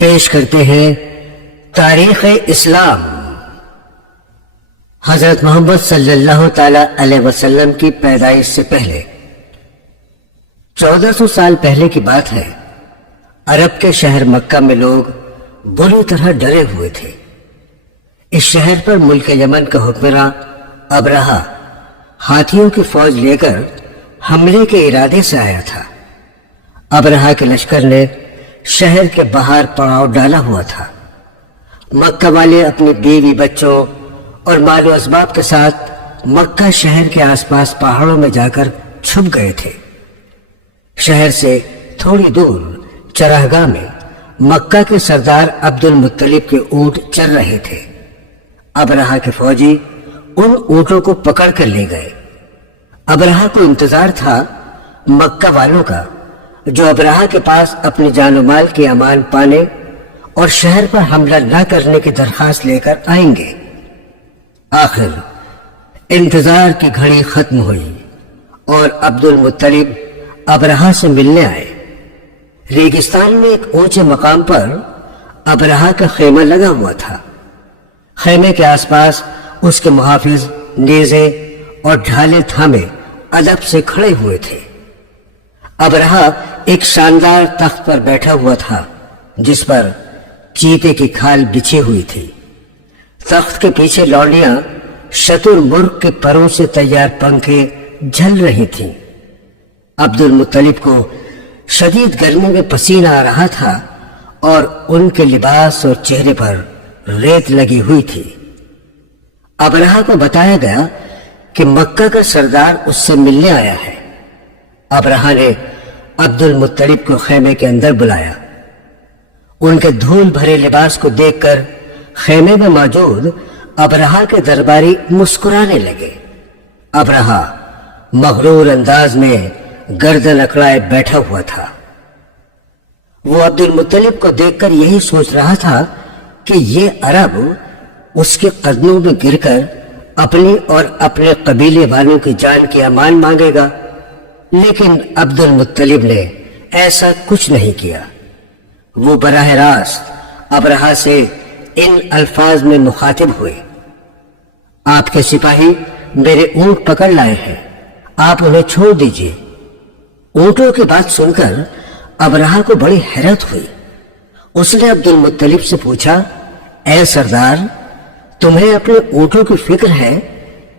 پیش کرتے ہیں تاریخ اسلام۔ حضرت محمد صلی اللہ تعالی علیہ وسلم کی پیدائش سے پہلے 1400 سال پہلے کی بات ہے۔ عرب کے شہر مکہ میں لوگ بری طرح ڈرے ہوئے تھے۔ اس شہر پر ملک یمن کا حکمراں ابرہہ ہاتھیوں کی فوج لے کر حملے کے ارادے سے آیا تھا۔ ابرہہ کے لشکر نے شہر کے باہر پڑاؤ ڈالا ہوا تھا۔ مکہ والے اپنی بیوی بچوں اور مال و اسباب کے ساتھ مکہ شہر کے آس پاس پہاڑوں میں جا کر چھپ گئے تھے۔ شہر سے تھوڑی دور چراگاہ میں مکہ کے سردار عبد المطلب کے اونٹ چر رہے تھے۔ ابرہہ کے فوجی ان اونٹوں کو پکڑ کر لے گئے۔ ابرہہ کو انتظار تھا مکہ والوں کا، جو ابرہہ کے پاس اپنی جان و مال کی امان پانے اور شہر پر حملہ نہ کرنے کی درخواست لے کر آئیں گے۔ آخر انتظار کی گھڑی ختم ہوئی اور عبد المطلب ابرہہ سے ملنے آئے۔ ریگستان میں ایک اونچے مقام پر ابرہہ کا خیمہ لگا ہوا تھا۔ خیمے کے آس پاس اس کے محافظ نیزے اور ڈھالے تھامے ادب سے کھڑے ہوئے تھے۔ ابرہہ ایک شاندار تخت پر بیٹھا ہوا تھا جس پر چیتے کی کھال بچھی ہوئی تھی۔ تخت کے پیچھے لوڈیاں شتر مرغ کے پروں سے تیار پنکھے جھل رہی تھیں۔ عبد المطلب کو شدید گرمی میں پسینہ آ رہا تھا اور ان کے لباس اور چہرے پر ریت لگی ہوئی تھی۔ ابرہہ کو بتایا گیا کہ مکہ کا سردار اس سے ملنے آیا ہے۔ ابرہہ نے عبد المطلب کو خیمے کے اندر بلایا۔ ان کے دھول بھرے لباس کو دیکھ کر خیمے میں موجود ابرہہ کے درباری مسکرانے لگے۔ ابرہہ مغرور انداز میں گردن اکڑائے بیٹھا ہوا تھا۔ وہ عبد المطلب کو دیکھ کر یہی سوچ رہا تھا کہ یہ عرب اس کے قدموں میں گر کر اپنی اور اپنے قبیلے والوں کی جان کی امان مانگے گا، لیکن عبد المطلب نے ایسا کچھ نہیں کیا۔ وہ براہ راست ابرہہ سے ان الفاظ میں مخاطب ہوئے: آپ کے سپاہی میرے اونٹ پکڑ لائے ہیں، آپ انہیں چھوڑ دیجئے۔ اونٹوں کی بات سن کر ابرہہ کو بڑی حیرت ہوئی۔ اس نے عبد المطلب سے پوچھا: اے سردار، تمہیں اپنے اونٹوں کی فکر ہے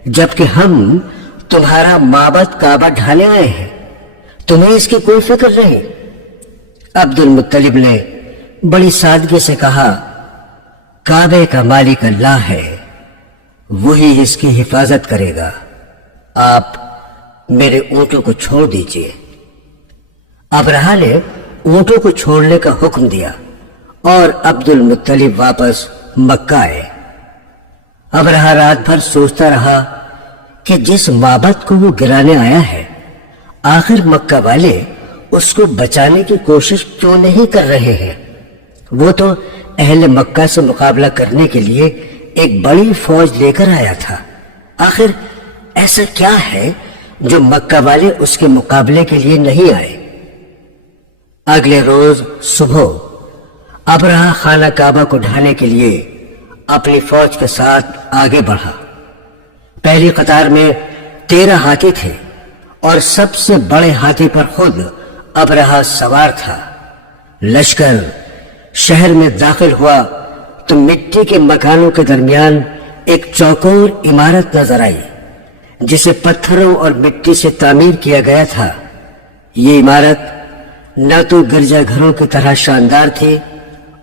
جبکہ ہم تمہارا معبد کعبہ ڈھالے آئے ہیں، تمہیں اس کی کوئی فکر نہیں؟ عبد المطلب نے بڑی سادگی سے کہا: کعبے کا مالک اللہ ہے، وہی اس کی حفاظت کرے گا، آپ میرے اونٹوں کو چھوڑ دیجئے۔ ابرہہ نے اونٹوں کو چھوڑنے کا حکم دیا اور عبد المطلب واپس مکہ آئے۔ ابرہہ رات بھر سوچتا رہا کہ جس معبد کو وہ گرانے آیا ہے، آخر مکہ والے اس کو بچانے کی کوشش کیوں نہیں کر رہے ہیں؟ وہ تو اہل مکہ سے مقابلہ کرنے کے لیے ایک بڑی فوج لے کر آیا تھا۔ آخر ایسا کیا ہے جو مکہ والے اس کے مقابلے کے لیے نہیں آئے؟ اگلے روز صبح ابرہہ خانہ کعبہ کو ڈھانے کے لیے اپنی فوج کے ساتھ آگے بڑھا۔ پہلی قطار میں 13 ہاتھی تھے اور سب سے بڑے ہاتھی پر خود ابرہہ سوار تھا۔ لشکر شہر میں داخل ہوا تو مٹی کے مکانوں کے درمیان ایک چوکور عمارت نظر آئی جسے پتھروں اور مٹی سے تعمیر کیا گیا تھا۔ یہ عمارت نہ تو گرجا گھروں کی طرح شاندار تھی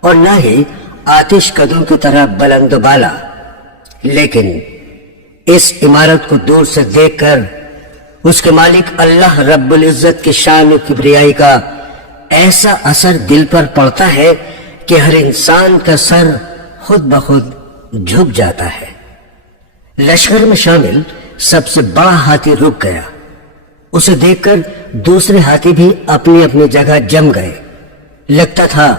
اور نہ ہی آتش کدوں کی طرح بلند و بالا، لیکن اس عمارت کو دور سے دیکھ کر اس کے مالک اللہ رب العزت کی شان و کبریائی کا ایسا اثر دل پر پڑتا ہے کہ ہر انسان کا سر خود بخود جھک جاتا ہے۔ لشکر میں شامل سب سے بڑا ہاتھی رک گیا۔ اسے دیکھ کر دوسرے ہاتھی بھی اپنی اپنی جگہ جم گئے۔ لگتا تھا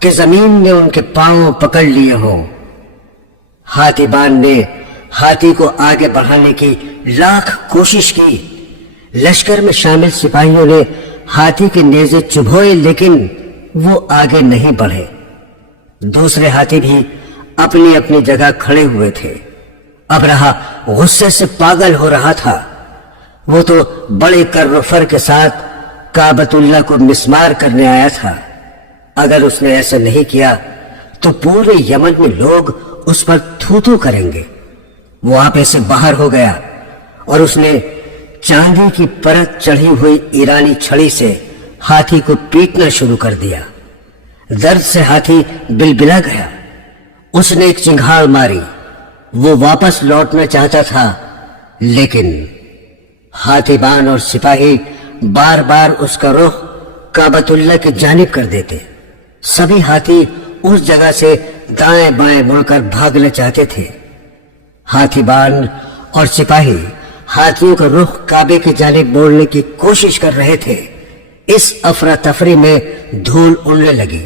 کہ زمین نے ان کے پاؤں پکڑ لیے ہوں۔ ہاتھی بان نے ہاتھی کو آگے بڑھانے کی لاکھ کوشش کی۔ لشکر میں شامل سپاہیوں نے ہاتھی کے نیزے چبھوئے لیکن وہ آگے نہیں بڑھے۔ دوسرے ہاتھی بھی اپنی اپنی جگہ کھڑے ہوئے تھے۔ ابرہہ غصے سے پاگل ہو رہا تھا۔ وہ تو بڑے کر و فر کے ساتھ کعبۃ اللہ کو مسمار کرنے آیا تھا۔ اگر اس نے ایسا نہیں کیا تو پورے یمن میں لوگ اس پر تھو تھو کریں گے۔ وہ آپے سے باہر ہو گیا اور اس نے چاندی کی پرت چڑھی ہوئی ایرانی چھڑی سے ہاتھی کو پیٹنا شروع کر دیا۔ درد سے ہاتھی بلبلا گیا۔ اس نے ایک چنگھاڑ ماری۔ وہ واپس لوٹنا چاہتا تھا لیکن ہاتھی بان اور سپاہی بار بار اس کا رخ کعبۃ اللہ کی جانب کر دیتے۔ سبھی ہاتھی اس جگہ سے دائیں بائیں مڑ کر بھاگنا چاہتے تھے۔ ہاتھی بان اور سپاہی ہاتھیوں کا رخ کعبے کی جانب موڑنے کی کوشش کر رہے تھے۔ اس افراتفری میں دھول اڑنے لگی۔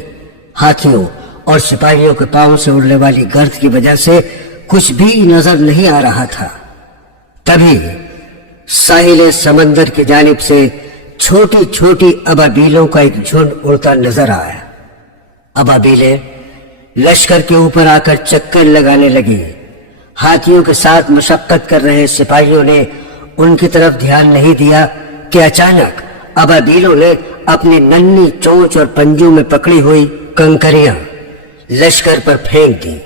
ہاتھیوں اور سپاہیوں کے پاؤں سے اڑنے والی گرد کی وجہ سے کچھ بھی نظر نہیں آ رہا تھا۔ تبھی ساحل سمندر کی جانب سے چھوٹی چھوٹی ابابیلوں کا ایک جھنڈ اڑتا نظر آیا۔ ابابیلیں لشکر کے اوپر آ کر چکر لگانے لگی۔ ہاتھیوں کے ساتھ مشقت کر رہے سپاہیوں نے ان کی طرف دھیان نہیں دیا کہ اچانک ابابیلوں نے اپنی ننھی چونچ اور پنجوں میں پکڑی ہوئی کنکریاں لشکر پر پھینک دی۔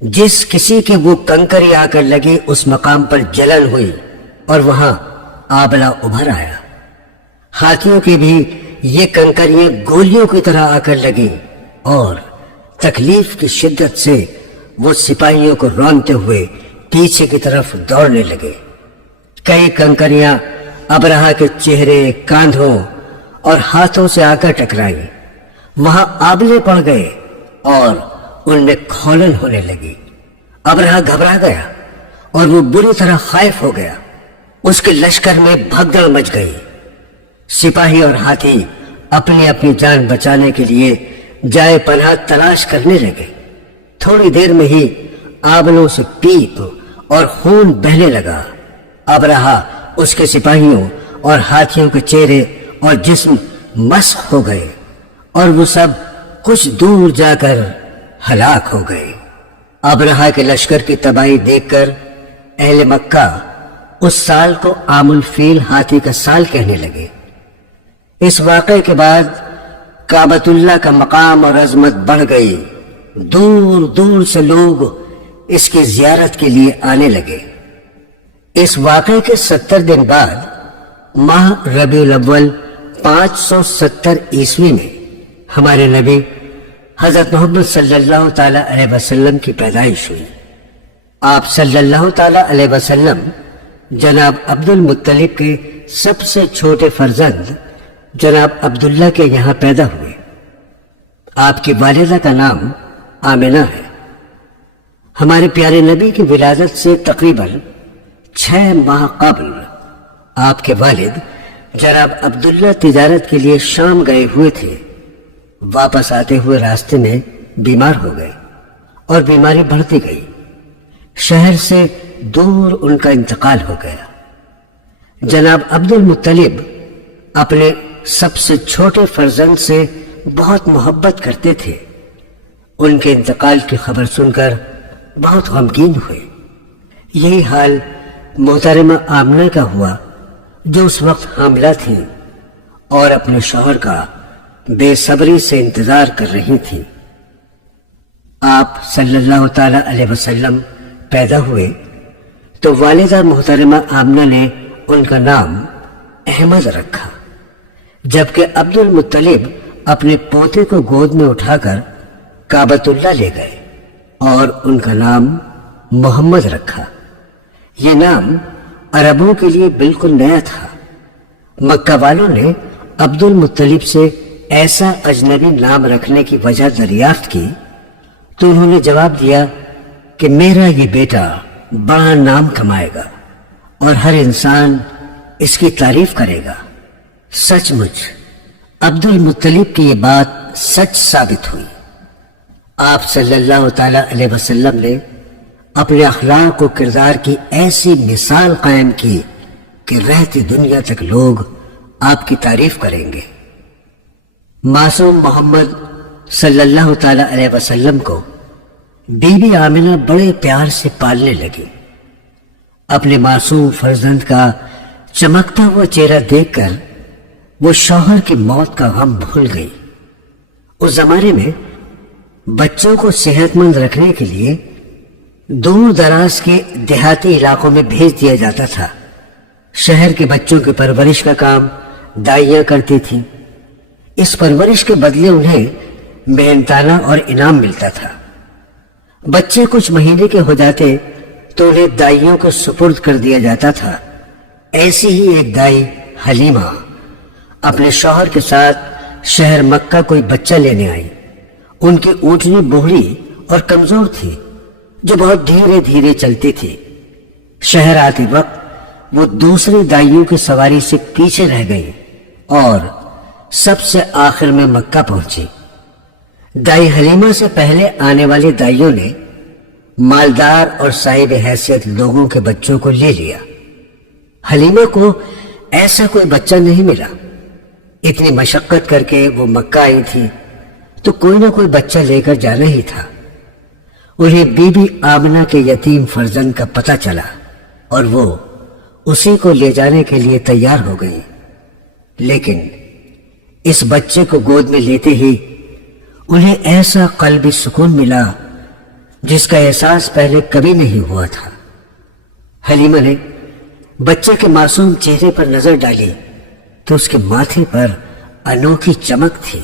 جس کسی کے وہ کنکری آ کر لگی اس مقام پر جلن ہوئی اور وہاں آبلہ ابھر آیا۔ ہاتھیوں کی بھی یہ کنکریاں گولیوں کی طرح آ کر لگیں اور تکلیف کی شدت سے وہ سپاہیوں کو رونتے ہوئے پیچھے کی طرف دوڑنے لگے۔ کئی کنکریاں ابرہہ کے چہرے، کاندھوں اور ہاتھوں سے آ کر ٹکرائیں۔ وہاں آبلے پڑ گئے اور ان میں کھولن ہونے لگی۔ ابرہہ گھبرا گیا اور وہ بری طرح خائف ہو گیا۔ اس کے لشکر میں بھگدڑ مچ گئی۔ سپاہی اور ہاتھی اپنی اپنی جان بچانے کے لیے جائے پناہ تلاش کرنے لگے۔ تھوڑی دیر میں ہی آبلوں سے پیپ اور خون بہنے لگا۔ ابرہہ، اس کے سپاہیوں اور ہاتھیوں کے چہرے اور جسم مسخ ہو گئے اور وہ سب کچھ دور جا کر ہلاک ہو گئے۔ ابرہہ کے لشکر کی تباہی دیکھ کر اہل مکہ اس سال کو عام الفیل ہاتھی کا سال کہنے لگے۔ اس واقعے کے بعد کعبۃ اللہ کا مقام اور عظمت بڑھ گئی۔ دور دور سے لوگ اس کی زیارت کے لیے آنے لگے۔ اس واقعے کے 70 دن بعد ماہ ربیع الاول 570 عیسوی میں ہمارے نبی حضرت محمد صلی اللہ تعالی علیہ وسلم کی پیدائش ہوئی۔ آپ صلی اللہ تعالی علیہ وسلم جناب عبد المطلب کے سب سے چھوٹے فرزند جناب عبداللہ کے یہاں پیدا ہوئے۔ آپ کی والدہ کا نام آمنہ ہے۔ ہمارے پیارے نبی کی ولادت سے تقریباً 6 ماہ قبل آپ کے والد جناب عبداللہ تجارت کے لیے شام گئے ہوئے تھے۔ واپس آتے ہوئے راستے میں بیمار ہو گئے اور بیماری بڑھتی گئی۔ شہر سے دور ان کا انتقال ہو گیا۔ جناب عبد المطلب اپنے سب سے چھوٹے فرزند سے بہت محبت کرتے تھے۔ ان کے انتقال کی خبر سن کر بہت غمگین ہوئے۔ یہی حال محترمہ آمنہ کا ہوا جو اس وقت حاملہ تھیں اور اپنے شوہر کا بے صبری سے انتظار کر رہی تھیں۔ آپ صلی اللہ تعالی علیہ وسلم پیدا ہوئے تو والدہ محترمہ آمنہ نے ان کا نام احمد رکھا، جبکہ عبد المطلب اپنے پوتے کو گود میں اٹھا کر کعبۃ اللہ لے گئے اور ان کا نام محمد رکھا۔ یہ نام عربوں کے لیے بالکل نیا تھا۔ مکہ والوں نے عبد المطلب سے ایسا اجنبی نام رکھنے کی وجہ دریافت کی تو انہوں نے جواب دیا کہ میرا یہ بیٹا بڑا نام کمائے گا اور ہر انسان اس کی تعریف کرے گا۔ سچ مچ عبد المطلب کی یہ بات سچ ثابت ہوئی۔ آپ صلی اللہ تعالی علیہ وسلم نے اپنے اخلاق و کردار کی ایسی مثال قائم کی کہ رہتی دنیا تک لوگ آپ کی تعریف کریں گے۔ معصوم محمد صلی اللہ تعالی علیہ وسلم کو بی بی آمنہ بڑے پیار سے پالنے لگی۔ اپنے معصوم فرزند کا چمکتا ہوا چہرہ دیکھ کر وہ شوہر کی موت کا غم بھول گئی۔ اس زمانے میں بچوں کو صحت مند رکھنے کے لیے دور دراز کے دیہاتی علاقوں میں بھیج دیا جاتا تھا۔ شہر کے بچوں کی پرورش کا کام دائیاں کرتی تھیں۔ اس پرورش کے بدلے انہیں محنتانہ اور انعام ملتا تھا۔ بچے کچھ مہینے کے ہو جاتے تو انہیں دائیوں کو سپرد کر دیا جاتا تھا۔ ایسی ہی ایک دائی حلیمہ اپنے شوہر کے ساتھ شہر مکہ کوئی بچہ لینے آئی۔ ان کی اونٹنی بوڑھی اور کمزور تھی جو بہت دھیرے دھیرے چلتی تھی۔ شہر آتے وقت وہ دوسری دائیوں کی سواری سے پیچھے رہ گئی اور سب سے آخر میں مکہ پہنچی۔ دائی حلیمہ سے پہلے آنے والے دائیوں نے مالدار اور صاحب حیثیت لوگوں کے بچوں کو لے لیا۔ حلیمہ کو ایسا کوئی بچہ نہیں ملا۔ اتنی مشقت کر کے وہ مکہ آئی تھی تو کوئی نہ کوئی بچہ لے کر جانا ہی تھا۔ انہیں بی بی آمنہ کے یتیم فرزند کا پتہ چلا اور وہ اسی کو لے جانے کے لیے تیار ہو گئی، لیکن اس بچے کو گود میں لیتے ہی انہیں ایسا قلبی سکون ملا جس کا احساس پہلے کبھی نہیں ہوا تھا۔ حلیمہ نے بچے کے معصوم چہرے پر نظر ڈالی تو اس کے ماتھے پر انوکھی چمک تھی۔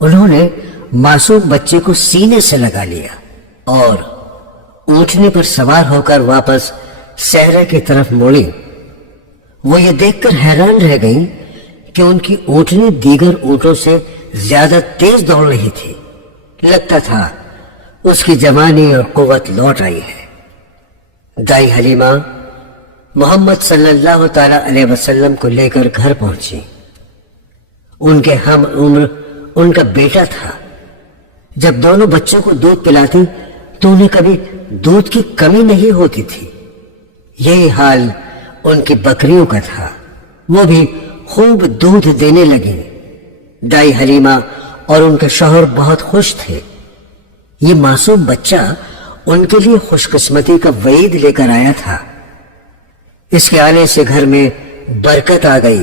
انہوں نے معصوم بچے کو سینے سے لگا لیا اور اونٹنے پر سوار ہو کر واپس صحرا کی طرف موڑی۔ وہ یہ دیکھ کر حیران رہ گئیں کہ ان کی اونٹنی دیگر اونٹوں سے زیادہ تیز دوڑ رہی تھی۔ لگتا تھا اس کی جوانی اور قوت لوٹ آئی ہے۔ دائی حلیمہ محمد صلی اللہ تعالی علیہ وسلم کو لے کر گھر پہنچی۔ ان کے ہم عمر ان کا بیٹا تھا۔ جب دونوں بچوں کو دودھ پلاتی تو انہیں کبھی دودھ کی کمی نہیں ہوتی تھی۔ یہی حال ان کی بکریوں کا تھا، وہ بھی خوب دودھ دینے لگی۔ دائی حلیمہ اور ان کے شوہر بہت خوش تھے۔ یہ معصوم بچہ ان کے لیے خوش قسمتی کا وعید لے کر آیا تھا۔ اس کے آنے سے گھر میں برکت آ گئی۔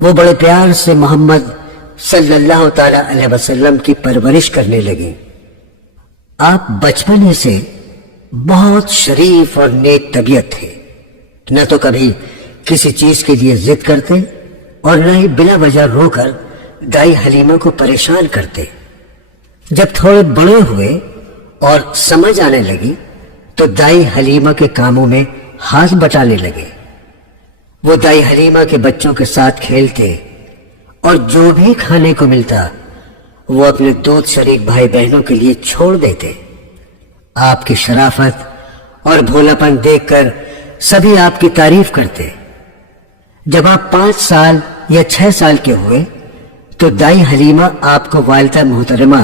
وہ بڑے پیار سے محمد صلی اللہ تعالی علیہ وسلم کی پرورش کرنے لگی۔ آپ بچپن ہی سے بہت شریف اور نیک طبیعت تھے، نہ تو کبھی کسی چیز کے لیے ضد کرتے اور نہ ہی بلا وجہ رو کر دائی حلیمہ کو پریشان کرتے۔ جب تھوڑے بڑے ہوئے اور سمجھ آنے لگی تو دائی حلیمہ کے کاموں میں ہاتھ بٹانے لگے۔ وہ دائی حلیمہ کے بچوں کے ساتھ کھیلتے اور جو بھی کھانے کو ملتا وہ اپنے دودھ شریک بھائی بہنوں کے لیے چھوڑ دیتے۔ آپ کی شرافت اور بھولاپن دیکھ کر سبھی آپ کی تعریف کرتے۔ جب آپ 5 سال یا 6 سال کے ہوئے تو دائی حلیمہ آپ کو والدہ محترمہ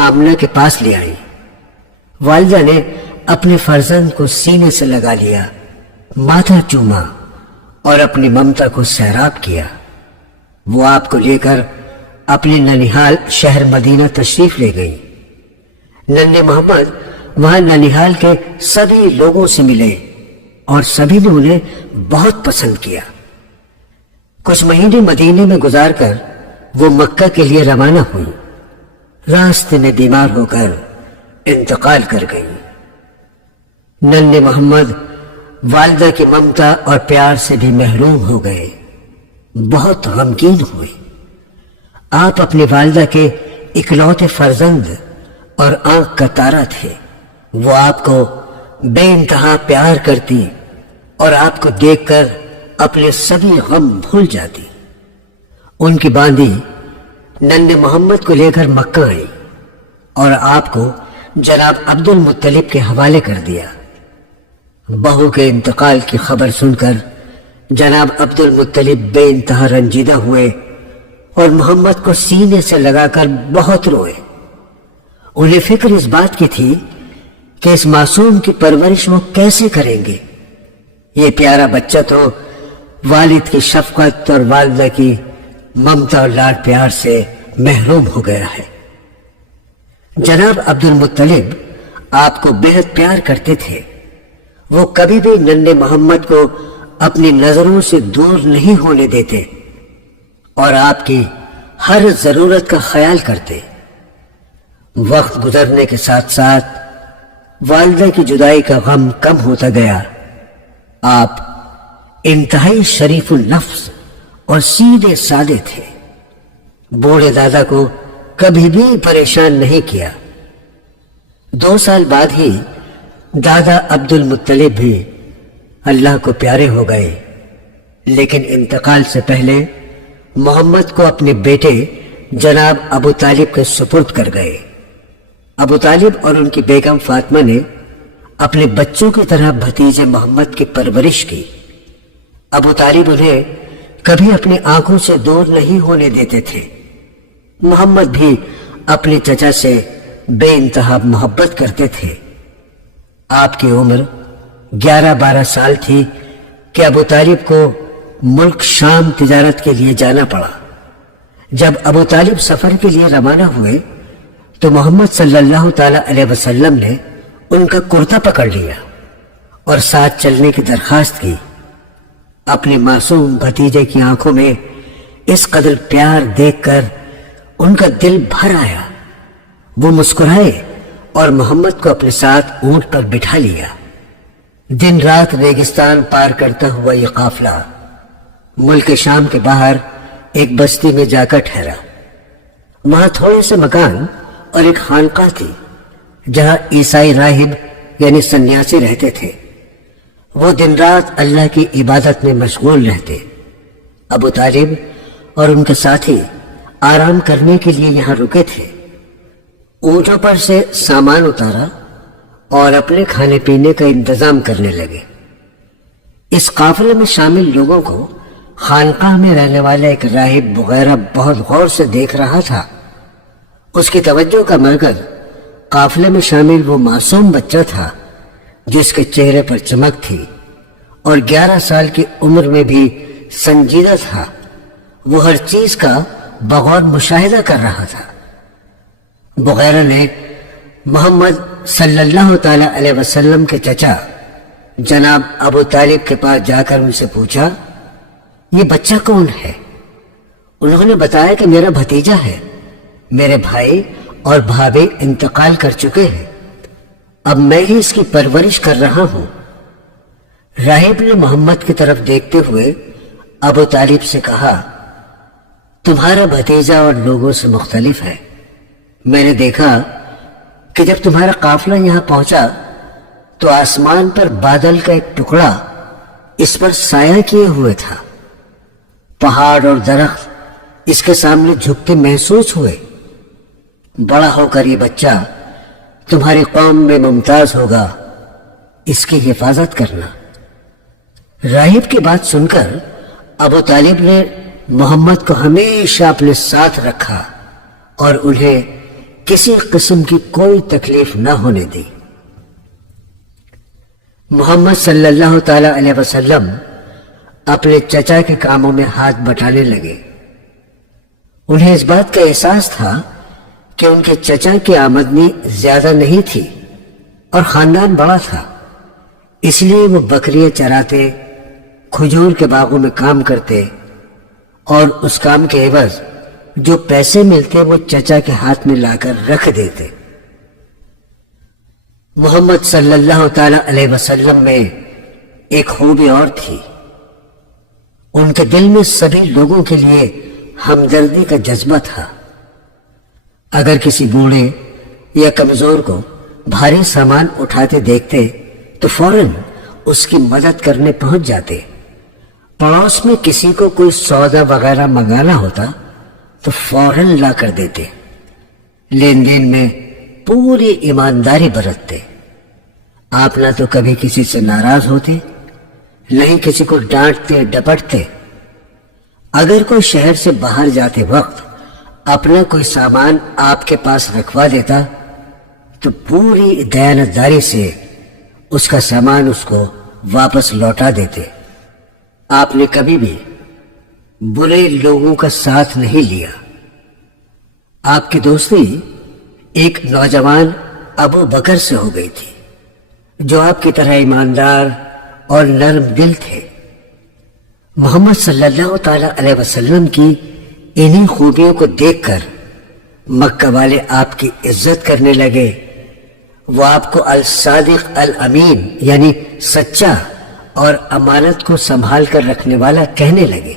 آمنہ کے پاس لے آئی۔ والدہ نے اپنے فرزند کو سینے سے لگا لیا، ماتھا چوما اور اپنی ممتا کو سیراب کیا۔ وہ آپ کو لے کر اپنے ننیحال شہر مدینہ تشریف لے گئی۔ ننھے محمد وہاں ننیحال کے سبھی لوگوں سے ملے اور سبھی نے انہیں بہت پسند کیا۔ کچھ مہینے مدینے میں گزار کر وہ مکہ کے لیے روانہ ہوئی۔ راستے میں بیمار ہو کر انتقال کر گئی۔ ننھے محمد والدہ کی ممتا اور پیار سے بھی محروم ہو گئے، بہت غمگین ہوئے۔ آپ اپنی والدہ کے اکلوتے فرزند اور آنکھ کا تارا تھے۔ وہ آپ کو بے انتہا پیار کرتی اور آپ کو دیکھ کر اپنے سبھی غم بھول جاتی۔ ان کی باندی ننھے محمد کو لے کر مکہ آئی اور آپ کو جناب عبد المطلب کے حوالے کر دیا۔ بہو کے انتقال کی خبر سن کر جناب عبد المطلب بے انتہا رنجیدہ ہوئے اور محمد کو سینے سے لگا کر بہت روئے۔ انہیں فکر اس بات کی تھی کہ اس معصوم کی پرورش وہ کیسے کریں گے۔ یہ پیارا بچہ تو والد کی شفقت اور والدہ کی ممتا اور لاڈ پیار سے محروم ہو گیا ہے۔ جناب عبد المطلب آپ کو بہت پیار کرتے تھے۔ وہ کبھی بھی ننھے محمد کو اپنی نظروں سے دور نہیں ہونے دیتے اور آپ کی ہر ضرورت کا خیال کرتے۔ وقت گزرنے کے ساتھ ساتھ والدہ کی جدائی کا غم کم ہوتا گیا۔ آپ انتہائی شریف النفس اور سیدھے سادے تھے۔ بوڑھے دادا کو کبھی بھی پریشان نہیں کیا۔ 2 سال بعد ہی دادا عبد المطلب بھی اللہ کو پیارے ہو گئے، لیکن انتقال سے پہلے محمد کو اپنے بیٹے جناب ابو طالب کے سپرد کر گئے۔ ابو طالب اور ان کی بیگم فاطمہ نے اپنے بچوں کی طرح بھتیجے محمد کی پرورش کی۔ ابو طالب انہیں کبھی اپنی آنکھوں سے دور نہیں ہونے دیتے تھے۔ محمد بھی اپنے چچا سے بے انتہا محبت کرتے تھے۔ آپ کی عمر 11-12 سال تھی کہ ابو طالب کو ملک شام تجارت کے لیے جانا پڑا۔ جب ابو طالب سفر کے لیے روانہ ہوئے تو محمد صلی اللہ تعالی علیہ وسلم نے ان کا کرتا پکڑ لیا اور ساتھ چلنے کی درخواست کی۔ اپنے معصوم بھتیجے کی آنکھوں میں اس قدر پیار دیکھ کر ان کا دل بھر آیا۔ وہ مسکرائے اور محمد کو اپنے ساتھ اونٹ پر بٹھا لیا۔ دن رات ریگستان پار کرتا ہوا یہ قافلہ ملک شام کے باہر ایک بستی میں جا کر ٹھہرا۔ وہاں تھوڑے سے مکان اور ایک خانقاہ تھی جہاں عیسائی راہب یعنی سنیاسی رہتے تھے۔ وہ دن رات اللہ کی عبادت میں مشغول رہتے۔ ابو طالب اور ان کے ساتھی آرام کرنے کے لیے یہاں رکے تھے۔ اونٹوں پر سے سامان اتارا اور اپنے کھانے پینے کا انتظام کرنے لگے۔ اس قافلے میں شامل لوگوں کو خانقاہ میں رہنے والا ایک راہب بغیرہ بہت غور سے دیکھ رہا تھا۔ اس کی توجہ کا مرکز قافلے میں شامل وہ معصوم بچہ تھا جس کے چہرے پر چمک تھی اور 11 سال کی عمر میں بھی سنجیدہ تھا۔ وہ ہر چیز کا بغور مشاہدہ کر رہا تھا۔ بغیرہ نے محمد صلی اللہ تعالی علیہ وسلم کے چچا جناب ابو طالب کے پاس جا کر ان سے پوچھا، یہ بچہ کون ہے؟ انہوں نے بتایا کہ میرا بھتیجا ہے۔ میرے بھائی اور بھابھی انتقال کر چکے ہیں، اب میں ہی اس کی پرورش کر رہا ہوں۔ راہب نے محمد کی طرف دیکھتے ہوئے ابو طالب سے کہا، تمہارا بھتیجا اور لوگوں سے مختلف ہے۔ میں نے دیکھا کہ جب تمہارا قافلہ یہاں پہنچا تو آسمان پر بادل کا ایک ٹکڑا اس پر سایہ کیے ہوئے تھا۔ پہاڑ اور درخت اس کے سامنے جھکتے محسوس ہوئے۔ بڑا ہو کر یہ بچہ تمہاری قوم میں ممتاز ہوگا، اس کی حفاظت کرنا۔ راہب کی بات سن کر ابو طالب نے محمد کو ہمیشہ اپنے ساتھ رکھا اور انہیں کسی قسم کی کوئی تکلیف نہ ہونے دی۔ محمد صلی اللہ تعالی علیہ وسلم اپنے چچا کے کاموں میں ہاتھ بٹانے لگے۔ انہیں اس بات کا احساس تھا کہ ان کے چچا کی آمدنی زیادہ نہیں تھی اور خاندان بڑا تھا، اس لیے وہ بکریاں چراتے، کھجور کے باغوں میں کام کرتے اور اس کام کے عوض جو پیسے ملتے وہ چچا کے ہاتھ میں لا کر رکھ دیتے۔ محمد صلی اللہ تعالی علیہ وسلم میں ایک خوبی اور تھی، ان کے دل میں سبھی لوگوں کے لیے ہمدردی کا جذبہ تھا۔ اگر کسی بوڑھے یا کمزور کو بھاری سامان اٹھاتے دیکھتے تو فوراً اس کی مدد کرنے پہنچ جاتے۔ پڑوس میں کسی کو کوئی سودا وغیرہ منگانا ہوتا تو فوراً لا کر دیتے۔ لین دین میں پوری ایمانداری برتتے۔ آپ نہ تو کبھی کسی سے ناراض ہوتے، نہ ہی کسی کو ڈانٹتے ڈپٹتے۔ اگر کوئی شہر سے باہر جاتے وقت اپنا کوئی سامان آپ کے پاس رکھوا دیتا تو پوری دیانتداری سے اس کا سامان اس کو واپس لوٹا دیتے۔ آپ نے کبھی بھی برے لوگوں کا ساتھ نہیں لیا۔ آپ کی دوستی ایک نوجوان ابو بکر سے ہو گئی تھی جو آپ کی طرح ایماندار اور نرم دل تھے۔ محمد صلی اللہ تعالی علیہ وسلم کی انہی خوبیوں کو دیکھ کر مکہ والے آپ کی عزت کرنے لگے۔ وہ آپ کو الصادق الامین یعنی سچا اور امانت کو سنبھال کر رکھنے والا کہنے لگے۔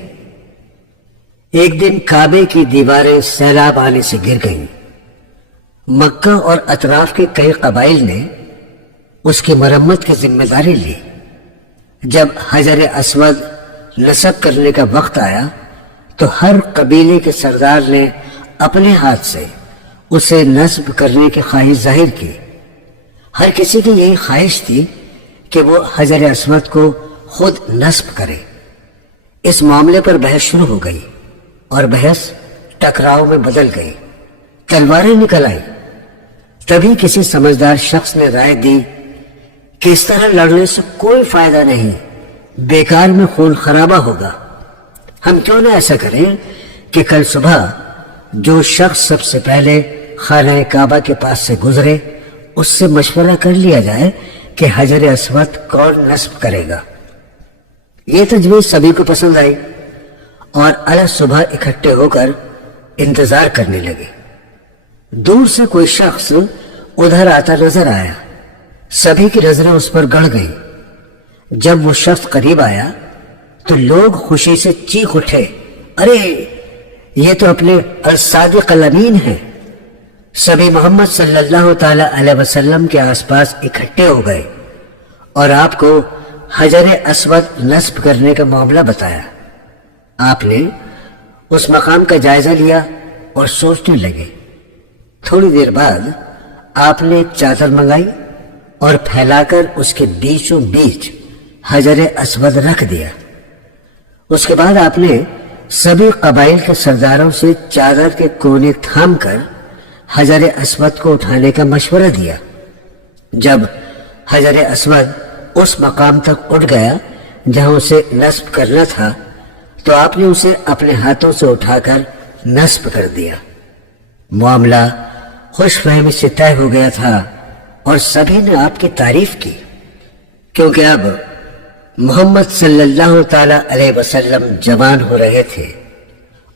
ایک دن کعبے کی دیواریں سیلاب آنے سے گر گئیں۔ مکہ اور اطراف کے کئی قبائل نے اس کی مرمت کی ذمہ داری لی۔ جب حجر اسود نصب کرنے کا وقت آیا تو ہر قبیلے کے سردار نے اپنے ہاتھ سے اسے نصب کرنے کی خواہش ظاہر کی۔ ہر کسی کی یہی خواہش تھی کہ وہ حجر اسود کو خود نصب کرے۔ اس معاملے پر بحث شروع ہو گئی اور بحث ٹکراؤ میں بدل گئی۔ تلواریں نکل آئیں۔ تبھی کسی سمجھدار شخص نے رائے دی کہ اس طرح لڑنے سے کوئی فائدہ نہیں، بیکار میں خون خرابہ ہوگا۔ ہم کیوں نہ ایسا کریں کہ کل صبح جو شخص سب سے پہلے خانہ کعبہ کے پاس سے گزرے اس سے مشورہ کر لیا جائے کہ حجر اسود کون نصب کرے گا۔ یہ تجویز سبھی کو پسند آئی اور الگ صبح اکٹھے ہو کر انتظار کرنے لگے۔ دور سے کوئی شخص ادھر آتا نظر آیا۔ سبھی کی نظریں اس پر گڑ گئیں۔ جب وہ شخص قریب آیا تو لوگ خوشی سے چیخ اٹھے، ارے یہ تو اپنے الصادق الامین ہیں۔ سبھی محمد صلی اللہ تعالی علیہ وسلم کے آس پاس اکٹھے ہو گئے اور آپ کو حجر اسود نصب کرنے کا معاملہ بتایا۔ آپ نے اس مقام کا جائزہ لیا اور سوچنے لگے۔ تھوڑی دیر بعد آپ نے ایک چادر منگائی اور پھیلا کر اس کے بیچوں بیچ حجر اسود رکھ دیا۔ اس کے بعد آپ نے سبھی قبائل کے سرداروں سے چادر کے کونے تھام کر حجر اسود کو اٹھانے کا مشورہ دیا۔ جب حجر اسود اس مقام تک اٹھ گیا جہاں اسے نصب کرنا تھا تو آپ نے اسے اپنے ہاتھوں سے اٹھا کر نصب کر دیا۔ معاملہ خوش فہمی سے طے ہو گیا تھا اور سبھی نے آپ کی تعریف کی، کیونکہ اب محمد صلی اللہ تعالی علیہ وسلم جوان ہو رہے تھے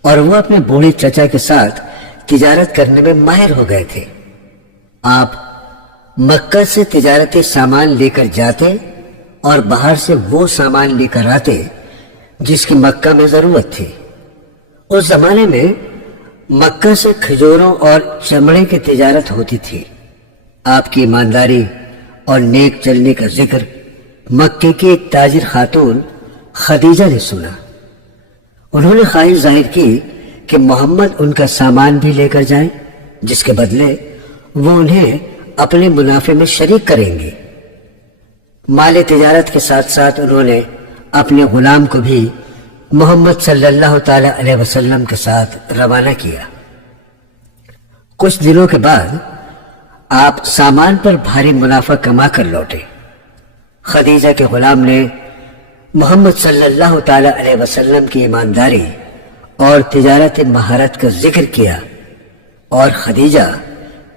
اور وہ اپنے بوڑھے چچا کے ساتھ تجارت کرنے میں ماہر ہو گئے تھے۔ آپ مکہ سے تجارتی سامان لے کر جاتے اور باہر سے وہ سامان لے کر آتے جس کی مکہ میں ضرورت تھی۔ اس زمانے میں مکہ سے کھجوروں اور چمڑے کی تجارت ہوتی تھی۔ آپ کی ایمانداری اور نیک چلنے کا ذکر مکے کی ایک تاجر خاتون خدیجہ نے سنا۔ انہوں نے خواہش ظاہر کی کہ محمد ان کا سامان بھی لے کر جائیں، جس کے بدلے وہ انہیں اپنے منافع میں شریک کریں گے۔ مال تجارت کے ساتھ ساتھ انہوں نے اپنے غلام کو بھی محمد صلی اللہ تعالی علیہ وسلم کے ساتھ روانہ کیا۔ کچھ دنوں کے بعد آپ سامان پر بھاری منافع کما کر لوٹے۔ خدیجہ کے غلام نے محمد صلی اللہ تعالی علیہ وسلم کی ایمانداری اور تجارت مہارت کا ذکر کیا اور خدیجہ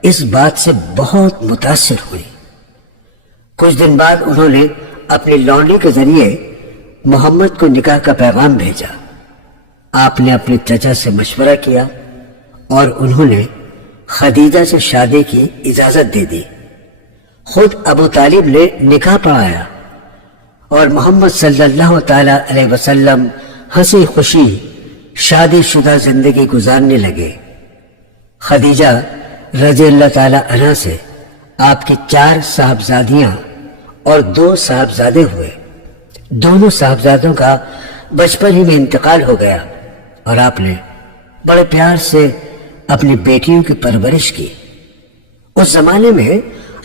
اس بات سے بہت متاثر ہوئی۔ کچھ دن بعد انہوں نے اپنی لونڈی کے ذریعے محمد کو نکاح کا پیغام بھیجا۔ آپ نے اپنے چچا سے مشورہ کیا اور انہوں نے خدیجہ سے شادی کی اجازت دے دی۔ خود ابو طالب نے نکاح پڑھایا اور محمد صلی اللہ تعالی علیہ وسلم ہنسی خوشی شادی شدہ زندگی گزارنے لگے۔ خدیجہ رضی اللہ تعالی عنہ سے آپ کی 4 صاحبزادیاں اور 2 صاحبزادے ہوئے۔ دونوں صاحبزادوں کا بچپن ہی میں انتقال ہو گیا اور آپ نے بڑے پیار سے اپنی بیٹیوں کی پرورش کی۔ اس زمانے میں